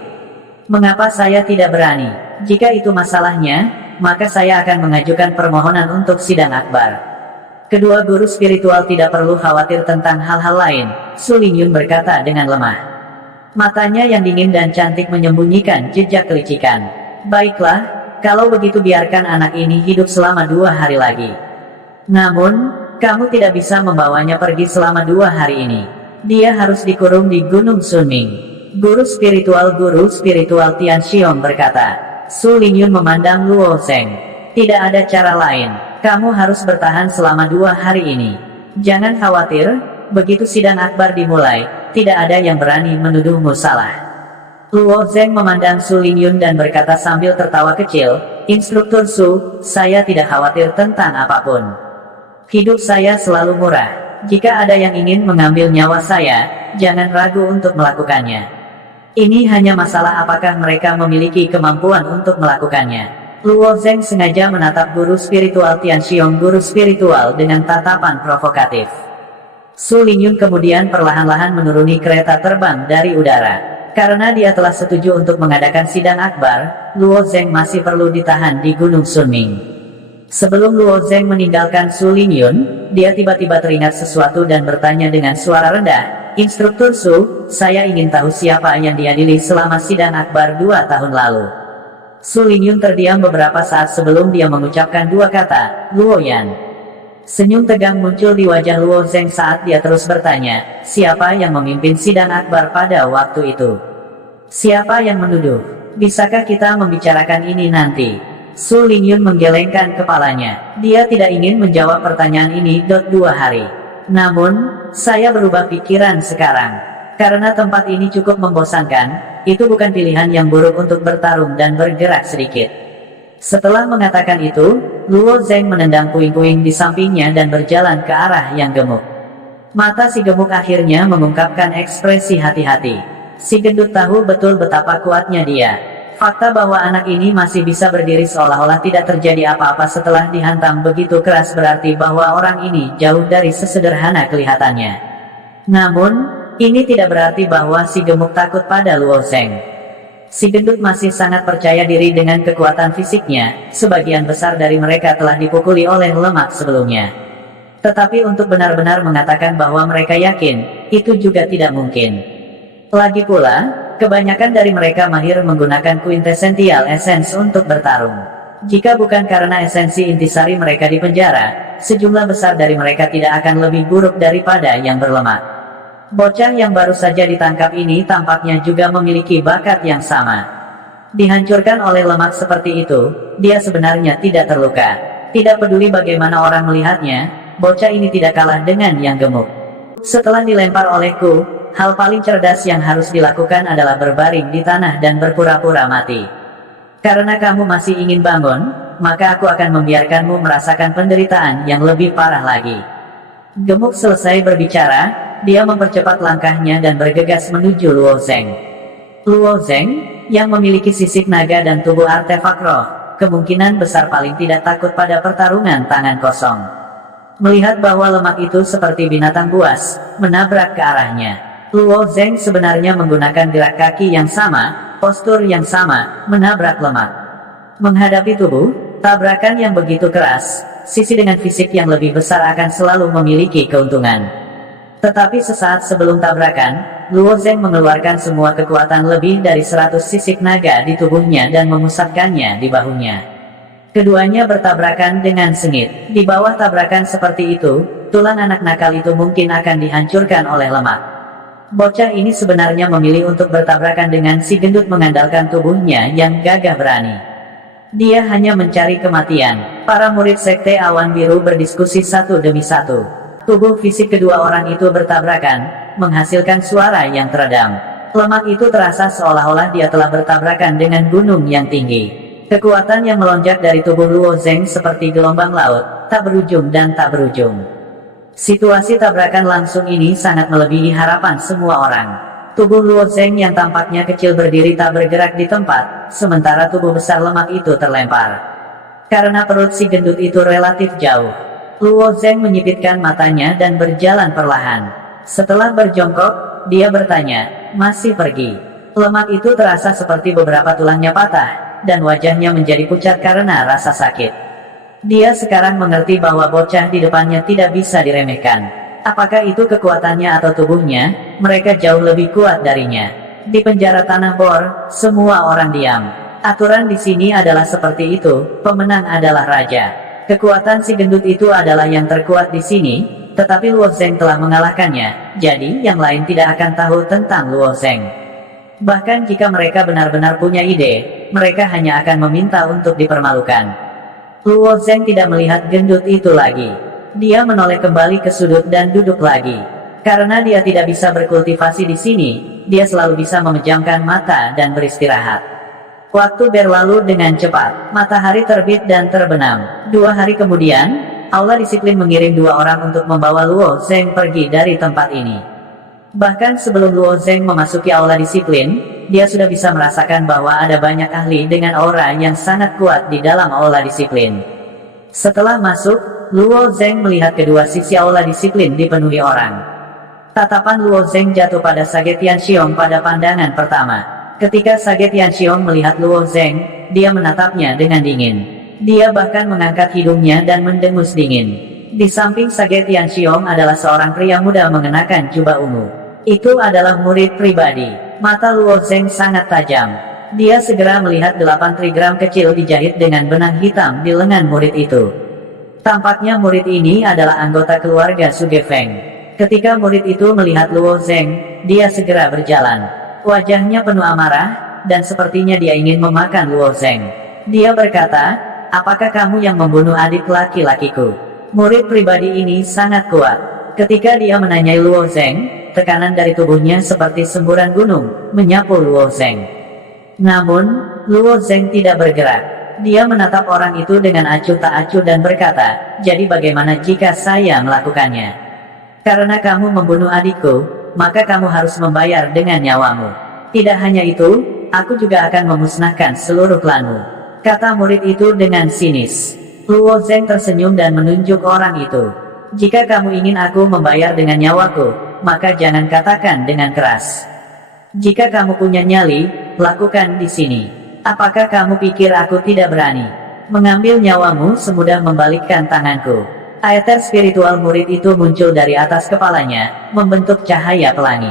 Mengapa saya tidak berani? Jika itu masalahnya, maka saya akan mengajukan permohonan untuk sidang akbar. Kedua guru spiritual tidak perlu khawatir tentang hal-hal lain, Su Lingyun berkata dengan lemah. Matanya yang dingin dan cantik menyembunyikan jejak kelicikan. Baiklah, kalau begitu biarkan anak ini hidup selama 2 hari lagi. Namun, kamu tidak bisa membawanya pergi selama 2 hari ini. Dia harus dikurung di Gunung Sunming. Guru spiritual Tianxiong berkata. Su Lingyun memandang Luo Zeng. Tidak ada cara lain. Kamu harus bertahan selama 2 hari ini. Jangan khawatir, begitu sidang akbar dimulai, tidak ada yang berani menuduhmu salah. Luo Zeng memandang Su Lingyun dan berkata sambil tertawa kecil, Instruktur Su, saya tidak khawatir tentang apapun. Hidup saya selalu murah. Jika ada yang ingin mengambil nyawa saya, jangan ragu untuk melakukannya. Ini hanya masalah apakah mereka memiliki kemampuan untuk melakukannya. Luo Zeng sengaja menatap guru spiritual Tianxiong guru spiritual dengan tatapan provokatif. Su Lingyun kemudian perlahan-lahan menuruni kereta terbang dari udara. Karena dia telah setuju untuk mengadakan sidang akbar, Luo Zeng masih perlu ditahan di Gunung Sunming. Sebelum Luo Zeng meninggalkan Su Lingyun, dia tiba-tiba teringat sesuatu dan bertanya dengan suara rendah, Instruktur Su, saya ingin tahu siapa yang diadili selama sidang akbar 2 tahun lalu. Su Lingyun terdiam beberapa saat sebelum dia mengucapkan 2 kata, Luo Yan. Senyum tegang muncul di wajah Luo Zeng saat dia terus bertanya, siapa yang memimpin sidang akbar pada waktu itu? Siapa yang menuduh? Bisakah kita membicarakan ini nanti? Su Lingyun menggelengkan kepalanya. Dia tidak ingin menjawab pertanyaan ini 2 hari. Namun, saya berubah pikiran sekarang. Karena tempat ini cukup membosankan, itu bukan pilihan yang buruk untuk bertarung dan bergerak sedikit. Setelah mengatakan itu, Luo Zeng menendang puing-puing di sampingnya dan berjalan ke arah yang gemuk. Mata si gemuk akhirnya mengungkapkan ekspresi hati-hati. Si gendut tahu betul betapa kuatnya dia. Fakta bahwa anak ini masih bisa berdiri seolah-olah tidak terjadi apa-apa setelah dihantam begitu keras berarti bahwa orang ini jauh dari sesederhana kelihatannya. Namun, ini tidak berarti bahwa si gemuk takut pada Luo Zeng. Si gendut masih sangat percaya diri dengan kekuatan fisiknya, sebagian besar dari mereka telah dipukuli oleh lemak sebelumnya. Tetapi untuk benar-benar mengatakan bahwa mereka yakin, itu juga tidak mungkin. Lagi pula, kebanyakan dari mereka mahir menggunakan quintessential essence untuk bertarung. Jika bukan karena esensi intisari mereka di penjara, sejumlah besar dari mereka tidak akan lebih buruk daripada yang berlemak. Bocah yang baru saja ditangkap ini tampaknya juga memiliki bakat yang sama. Dihancurkan oleh lemak seperti itu, dia sebenarnya tidak terluka. Tidak peduli bagaimana orang melihatnya, bocah ini tidak kalah dengan yang gemuk. Setelah dilempar olehku, hal paling cerdas yang harus dilakukan adalah berbaring di tanah dan berpura-pura mati. Karena kamu masih ingin bangun, maka aku akan membiarkanmu merasakan penderitaan yang lebih parah lagi. Gemuk selesai berbicara, dia mempercepat langkahnya dan bergegas menuju Luo Zeng. Luo Zeng, yang memiliki sisik naga dan tubuh artefak roh, kemungkinan besar paling tidak takut pada pertarungan tangan kosong. Melihat bahwa lemak itu seperti binatang buas, menabrak ke arahnya. Luo Zeng sebenarnya menggunakan gerak kaki yang sama, postur yang sama, menabrak lemak. Menghadapi tubuh, tabrakan yang begitu keras, sisi dengan fisik yang lebih besar akan selalu memiliki keuntungan. Tetapi sesaat sebelum tabrakan, Luo Zeng mengeluarkan semua kekuatan lebih dari 100 sisik naga di tubuhnya dan memusatkannya di bahunya. Keduanya bertabrakan dengan sengit. Di bawah tabrakan seperti itu, tulang anak nakal itu mungkin akan dihancurkan oleh lemak. Bocah ini sebenarnya memilih untuk bertabrakan dengan si gendut mengandalkan tubuhnya yang gagah berani. Dia hanya mencari kematian. Para murid Sekte Awan Biru berdiskusi satu demi satu. Tubuh fisik kedua orang itu bertabrakan, menghasilkan suara yang teredam. Lemak itu terasa seolah-olah dia telah bertabrakan dengan gunung yang tinggi. Kekuatan yang melonjak dari tubuh Luo Zeng seperti gelombang laut, tak berujung dan tak berujung. Situasi tabrakan langsung ini sangat melebihi harapan semua orang. Tubuh Luo Zeng yang tampaknya kecil berdiri tak bergerak di tempat, sementara tubuh besar lemak itu terlempar. Karena perut si gendut itu relatif jauh, Luo Zeng menyipitkan matanya dan berjalan perlahan. Setelah berjongkok, dia bertanya, "Masih pergi?" Lemak itu terasa seperti beberapa tulangnya patah, dan wajahnya menjadi pucat karena rasa sakit. Dia sekarang mengerti bahwa bocah di depannya tidak bisa diremehkan. Apakah itu kekuatannya atau tubuhnya, mereka jauh lebih kuat darinya. Di penjara Tanah Bor, semua orang diam. Aturan di sini adalah seperti itu, pemenang adalah raja. Kekuatan si gendut itu adalah yang terkuat di sini, tetapi Luo Zeng telah mengalahkannya, jadi yang lain tidak akan tahu tentang Luo Zeng. Bahkan jika mereka benar-benar punya ide, mereka hanya akan meminta untuk dipermalukan. Luo Zeng tidak melihat gendut itu lagi. Dia menoleh kembali ke sudut dan duduk lagi. Karena dia tidak bisa berkultivasi di sini, dia selalu bisa memejamkan mata dan beristirahat. Waktu berlalu dengan cepat. Matahari terbit dan terbenam. 2 hari kemudian, Aula Disiplin mengirim 2 orang untuk membawa Luo Zeng pergi dari tempat ini. Bahkan sebelum Luo Zeng memasuki Aula Disiplin, dia sudah bisa merasakan bahwa ada banyak ahli dengan aura yang sangat kuat di dalam Aula Disiplin. Setelah masuk, Luo Zeng melihat kedua sisi Aula Disiplin dipenuhi orang. Tatapan Luo Zeng jatuh pada Sage Tianxiong pada pandangan pertama. Ketika Sage Tianxiong melihat Luo Zeng, dia menatapnya dengan dingin. Dia bahkan mengangkat hidungnya dan mendengus dingin. Di samping Sage Tianxiong adalah seorang pria muda mengenakan jubah ungu. Itu adalah murid pribadi. Mata Luo Zeng sangat tajam. Dia segera melihat 8 trigram kecil dijahit dengan benang hitam di lengan murid itu. Tampaknya murid ini adalah anggota keluarga Suge Feng. Ketika murid itu melihat Luo Zeng, dia segera berjalan. Wajahnya penuh amarah, dan sepertinya dia ingin memakan Luo Zeng. Dia berkata, "Apakah kamu yang membunuh adik laki-lakiku?" Murid pribadi ini sangat kuat. Ketika dia menanyai Luo Zeng, tekanan dari tubuhnya seperti semburan gunung, menyapu Luo Zeng. Namun, Luo Zeng tidak bergerak. Dia menatap orang itu dengan acuh tak acuh dan berkata, "Jadi bagaimana jika saya melakukannya? Karena kamu membunuh adikku, maka kamu harus membayar dengan nyawamu." Tidak hanya itu, aku juga akan memusnahkan seluruh klanmu, kata murid itu dengan sinis. Luo Zeng tersenyum dan menunjuk orang itu. Jika kamu ingin aku membayar dengan nyawaku, maka jangan katakan dengan keras. Jika kamu punya nyali, lakukan di sini. Apakah kamu pikir aku tidak berani mengambil nyawamu semudah membalikkan tanganku? Aether spiritual murid itu muncul dari atas kepalanya, membentuk cahaya pelangi.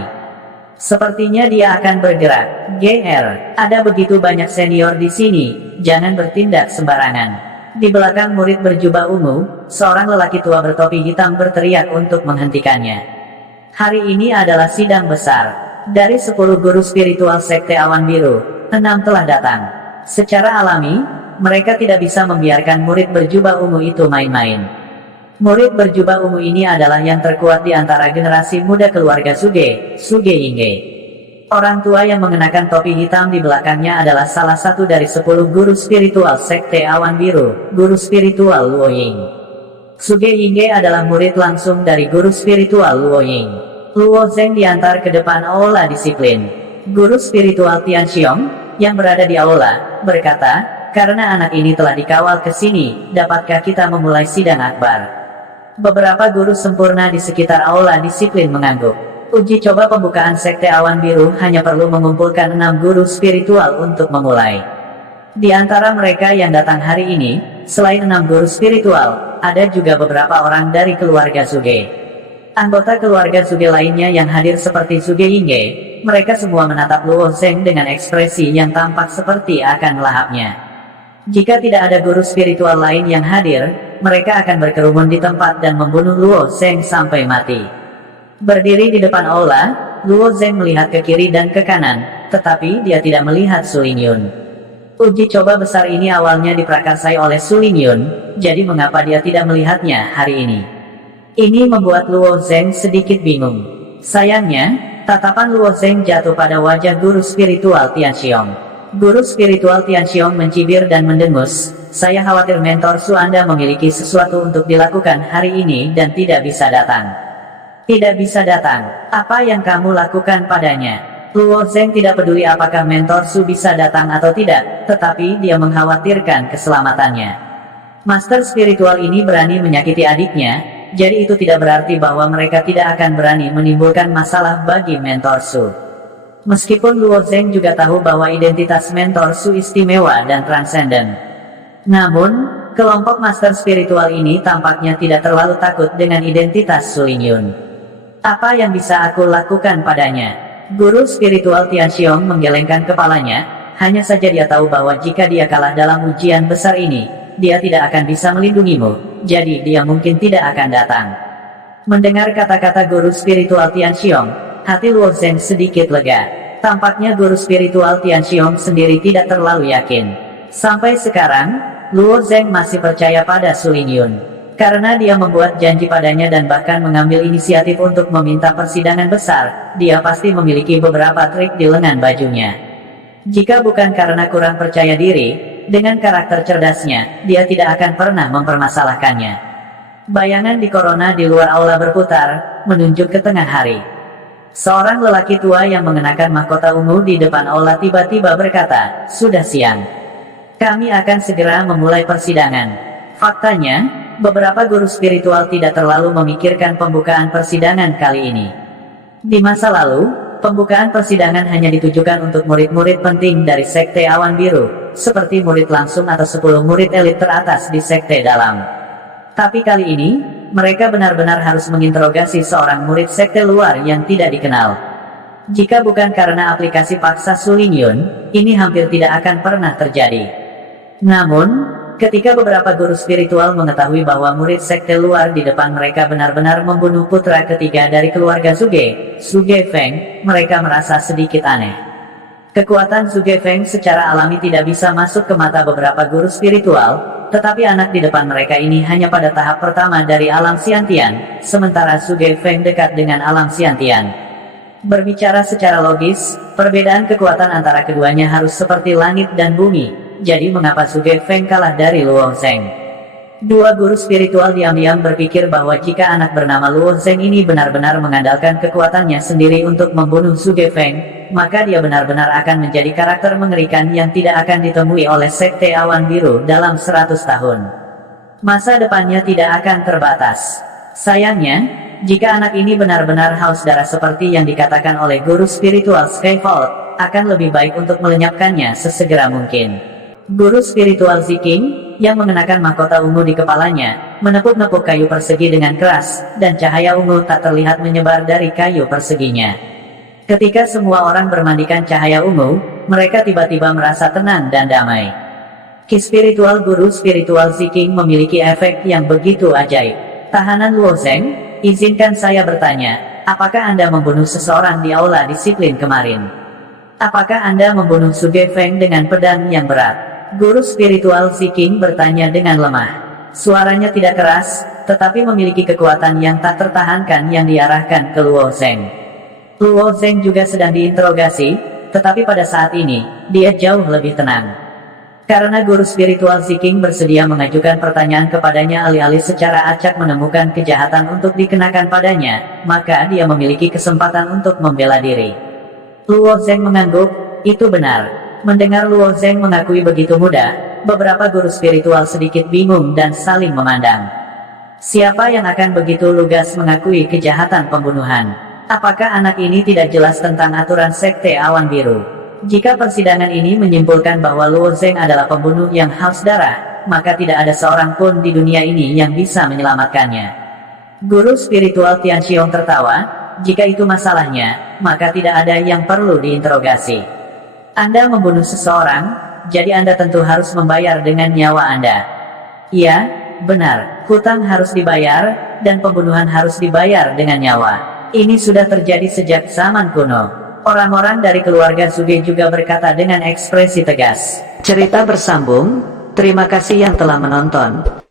Sepertinya dia akan bergerak. GR, ada begitu banyak senior di sini, jangan bertindak sembarangan. Di belakang murid berjubah ungu, seorang lelaki tua bertopi hitam berteriak untuk menghentikannya. Hari ini adalah sidang besar. Dari 10 guru spiritual Sekte Awan Biru, 6 telah datang. Secara alami, mereka tidak bisa membiarkan murid berjubah ungu itu main-main. Murid berjubah ungu ini adalah yang terkuat di antara generasi muda keluarga Suge Yingge. Orang tua yang mengenakan topi hitam di belakangnya adalah salah satu dari 10 guru spiritual Sekte Awan Biru, guru spiritual Luo Ying. Suge Yingge adalah murid langsung dari guru spiritual Luo Ying. Luo Zeng diantar ke depan aula disiplin. Guru spiritual Tian Xiong, yang berada di aula, berkata, karena anak ini telah dikawal ke sini, dapatkah kita memulai sidang akbar? Beberapa guru sempurna di sekitar aula disiplin mengangguk. Uji coba pembukaan Sekte Awan Biru hanya perlu mengumpulkan 6 guru spiritual untuk memulai. Di antara mereka yang datang hari ini, selain 6 guru spiritual, ada juga beberapa orang dari keluarga Suge. Anggota keluarga Suge lainnya yang hadir seperti Suge Yingge, mereka semua menatap Luo Zeng dengan ekspresi yang tampak seperti akan melahapnya. Jika tidak ada guru spiritual lain yang hadir, mereka akan berkerumun di tempat dan membunuh Luo Zeng sampai mati. Berdiri di depan aula, Luo Zeng melihat ke kiri dan ke kanan, tetapi dia tidak melihat Su Lingyun. Uji coba besar ini awalnya diprakasai oleh Su Lingyun, jadi mengapa dia tidak melihatnya hari ini? Ini membuat Luo Zeng sedikit bingung. Sayangnya, tatapan Luo Zeng jatuh pada wajah guru spiritual Tian Xiong. Guru spiritual Tian Xiong mencibir dan mendengus, saya khawatir mentor Su Anda memiliki sesuatu untuk dilakukan hari ini dan tidak bisa datang. Tidak bisa datang. Apa yang kamu lakukan padanya? Luo Zeng tidak peduli apakah mentor Su bisa datang atau tidak, tetapi dia mengkhawatirkan keselamatannya. Master spiritual ini berani menyakiti adiknya, jadi itu tidak berarti bahwa mereka tidak akan berani menimbulkan masalah bagi mentor Su. Meskipun Luo Zeng juga tahu bahwa identitas mentor Su istimewa dan transenden. Namun, kelompok master spiritual ini tampaknya tidak terlalu takut dengan identitas Su Lingyun. Apa yang bisa aku lakukan padanya? Guru spiritual Tian Xiong menggelengkan kepalanya, hanya saja dia tahu bahwa jika dia kalah dalam ujian besar ini, dia tidak akan bisa melindungimu, jadi dia mungkin tidak akan datang. Mendengar kata-kata guru spiritual Tian Xiong, hati Luo Zeng sedikit lega. Tampaknya guru spiritual Tian Xiong sendiri tidak terlalu yakin. Sampai sekarang, Luo Zeng masih percaya pada Su Lingyun. Karena dia membuat janji padanya dan bahkan mengambil inisiatif untuk meminta persidangan besar, dia pasti memiliki beberapa trik di lengan bajunya. Jika bukan karena kurang percaya diri, dengan karakter cerdasnya, dia tidak akan pernah mempermasalahkannya. Bayangan di corona di luar aula berputar, menunjuk ke tengah hari. Seorang lelaki tua yang mengenakan mahkota ungu di depan aula tiba-tiba berkata, sudah siang. Kami akan segera memulai persidangan. Faktanya, beberapa guru spiritual tidak terlalu memikirkan pembukaan persidangan kali ini. Di masa lalu, pembukaan persidangan hanya ditujukan untuk murid-murid penting dari Sekte Awan Biru, seperti murid langsung atau 10 murid elit teratas di Sekte Dalam. Tapi kali ini, mereka benar-benar harus menginterogasi seorang murid sekte luar yang tidak dikenal. Jika bukan karena aplikasi paksa Su Lingyun, ini hampir tidak akan pernah terjadi. Namun, ketika beberapa guru spiritual mengetahui bahwa murid sekte luar di depan mereka benar-benar membunuh putra ketiga dari keluarga Suge Feng, mereka merasa sedikit aneh. Kekuatan Suge Feng secara alami tidak bisa masuk ke mata beberapa guru spiritual, tetapi anak di depan mereka ini hanya pada tahap pertama dari alam Xiantian, sementara Suge Feng dekat dengan alam Xiantian. Berbicara secara logis, perbedaan kekuatan antara keduanya harus seperti langit dan bumi, jadi mengapa Suge Feng kalah dari Luo Zeng? Dua guru spiritual diam-diam berpikir bahwa jika anak bernama Luo Zeng ini benar-benar mengandalkan kekuatannya sendiri untuk membunuh Zhuge Feng, maka dia benar-benar akan menjadi karakter mengerikan yang tidak akan ditemui oleh Sekte Awan Biru dalam 100 tahun. Masa depannya tidak akan terbatas. Sayangnya, jika anak ini benar-benar haus darah seperti yang dikatakan oleh guru spiritual Skyfall, akan lebih baik untuk melenyapkannya sesegera mungkin. Guru spiritual Ziking, yang mengenakan mahkota ungu di kepalanya, menepuk-nepuk kayu persegi dengan keras, dan cahaya ungu tak terlihat menyebar dari kayu perseginya. Ketika semua orang bermandikan cahaya ungu, mereka tiba-tiba merasa tenang dan damai. Ki spiritual guru spiritual Ziking memiliki efek yang begitu ajaib. Tahanan Luo Zeng, izinkan saya bertanya, apakah Anda membunuh seseorang di aula disiplin kemarin? Apakah Anda membunuh Zhuge Feng dengan pedang yang berat? Guru spiritual Ziking bertanya dengan lemah. Suaranya tidak keras, tetapi memiliki kekuatan yang tak tertahankan yang diarahkan ke Luo Zeng. Luo Zeng juga sedang diinterogasi, tetapi pada saat ini, dia jauh lebih tenang. Karena guru spiritual Ziking bersedia mengajukan pertanyaan kepadanya alih-alih secara acak menemukan kejahatan untuk dikenakan padanya, maka dia memiliki kesempatan untuk membela diri. Luo Zeng mengangguk, itu benar. Mendengar Luo Zeng mengakui begitu mudah, beberapa guru spiritual sedikit bingung dan saling memandang. Siapa yang akan begitu lugas mengakui kejahatan pembunuhan? Apakah anak ini tidak jelas tentang aturan Sekte Awan Biru? Jika persidangan ini menyimpulkan bahwa Luo Zeng adalah pembunuh yang haus darah, maka tidak ada seorang pun di dunia ini yang bisa menyelamatkannya. Guru spiritual Tian Xiong tertawa, jika itu masalahnya, maka tidak ada yang perlu diinterogasi. Anda membunuh seseorang, jadi Anda tentu harus membayar dengan nyawa Anda. Iya, benar, hutang harus dibayar, dan pembunuhan harus dibayar dengan nyawa. Ini sudah terjadi sejak zaman kuno. Orang-orang dari keluarga Zhuge juga berkata dengan ekspresi tegas. Cerita bersambung, terima kasih yang telah menonton.